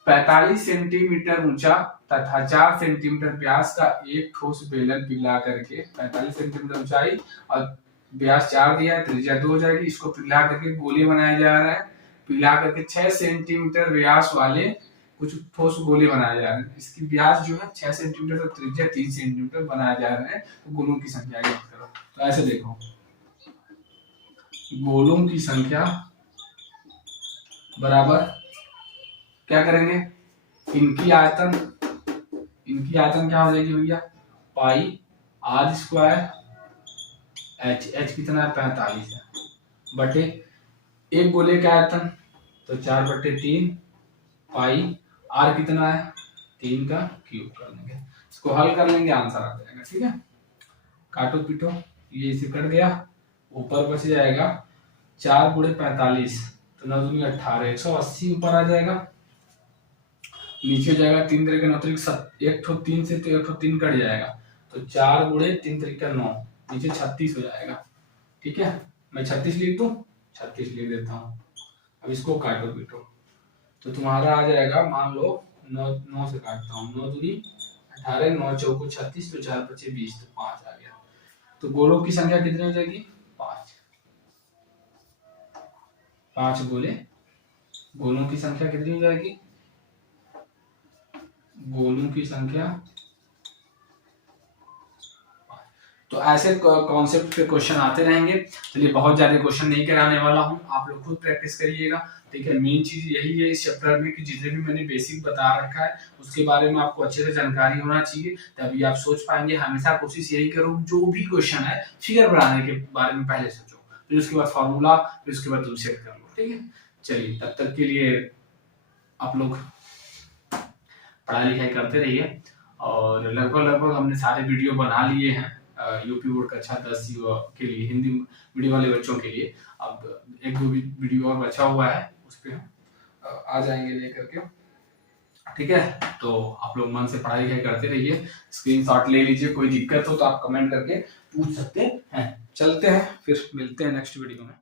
45 सेंटीमीटर ऊंचा तथा 4 सेंटीमीटर व्यास का एक ठोस बेलन पिघला करके, 45 सेंटीमीटर ऊंचाई और व्यास 4 दिया है, त्रिज्या 2 हो जाएगी। इसको पिघला करके गोले बनाया जा रहा है, पिघला करके 6 सेंटीमीटर व्यास वाले कुछ ठोस गोले बनाए जा रहे हैं। इसकी व्यास जो है 6 सेंटीमीटर और त्रिज्या 3 सेंटीमीटर बनाया जा रहा है। तो गोलों की संख्या की बात करो तो ऐसे देखो, गोलों की संख्या बराबर क्या करेंगे, इनकी आयतन क्या हो जाएगी भैया, पाई आर स्क्वायर, एच कितना है, 45 है, बटे एक गोले का आयतन तो 4/3 पाई आर कितना है, 3 का क्यूब कर लेंगे। इसको हल कर लेंगे, आंसर आ जाएगा, ठीक है। काटो पीटो, ये इसे कट गया, ऊपर बच जाएगा 4 गुणे 45, तो 9 दूनी 18, 180 ऊपर आ जाएगा। नीचे जाएगा 3 तरीके 9 तरीके 1 ठो 3 से तो 1 ठो 3 कट जाएगा, तो 4 गुणे 3 तरीके 9, नीचे 36 हो जाएगा। ठीक है, मैं 36 लिख दूं, 36 लिख देता हूँ। अब इसको काटो पीटो, तो तुम्हारा आ जाएगा, मान लो 9 से काटता हूँ, 9 दूनी 18, 9 चौको 36, तो 4 पचे 20, तो 5 आ गया। तो गोलों की संख्या कितनी हो जाएगी? 5। 5 गोलों की संख्या कितनी हो जाएगी? गोलों की संख्या। तो ऐसे कॉन्सेप्ट के क्वेश्चन आते रहेंगे। चलिए, बहुत ज्यादा क्वेश्चन नहीं कराने वाला हूँ, आप लोग खुद प्रैक्टिस करिएगा। ठीक है, मेन चीज यही है इस चैप्टर में कि जितने भी मैंने बेसिक बता रखा है उसके बारे में आपको अच्छे से जानकारी होना चाहिए, तभी आप सोच पाएंगे। हमेशा कोशिश यही करो, जो भी क्वेश्चन है फिगर बनाने के बारे में पहले सोचो, फिर उसके बाद फॉर्मूला, फिर उसके बाद तुम सेट कर लो। ठीक है, चलिए, तब तक के लिए आप लोग पढ़ाई लिखाई करते रहिए। और लगभग हमने सारे वीडियो बना लिए हैं यूपी बोर्ड कक्षा 10 के लिए, हिंदी मीडियम वाले बच्चों के लिए। अब 1-2 वीडियो और बचा हुआ है, उस पर हम आ जाएंगे लेकर के। ठीक है, तो आप लोग मन से पढ़ाई लिखाई करते रहिए, स्क्रीनशॉट ले लीजिए, कोई दिक्कत हो तो आप कमेंट करके पूछ सकते हैं। चलते हैं, फिर मिलते हैं नेक्स्ट वीडियो में।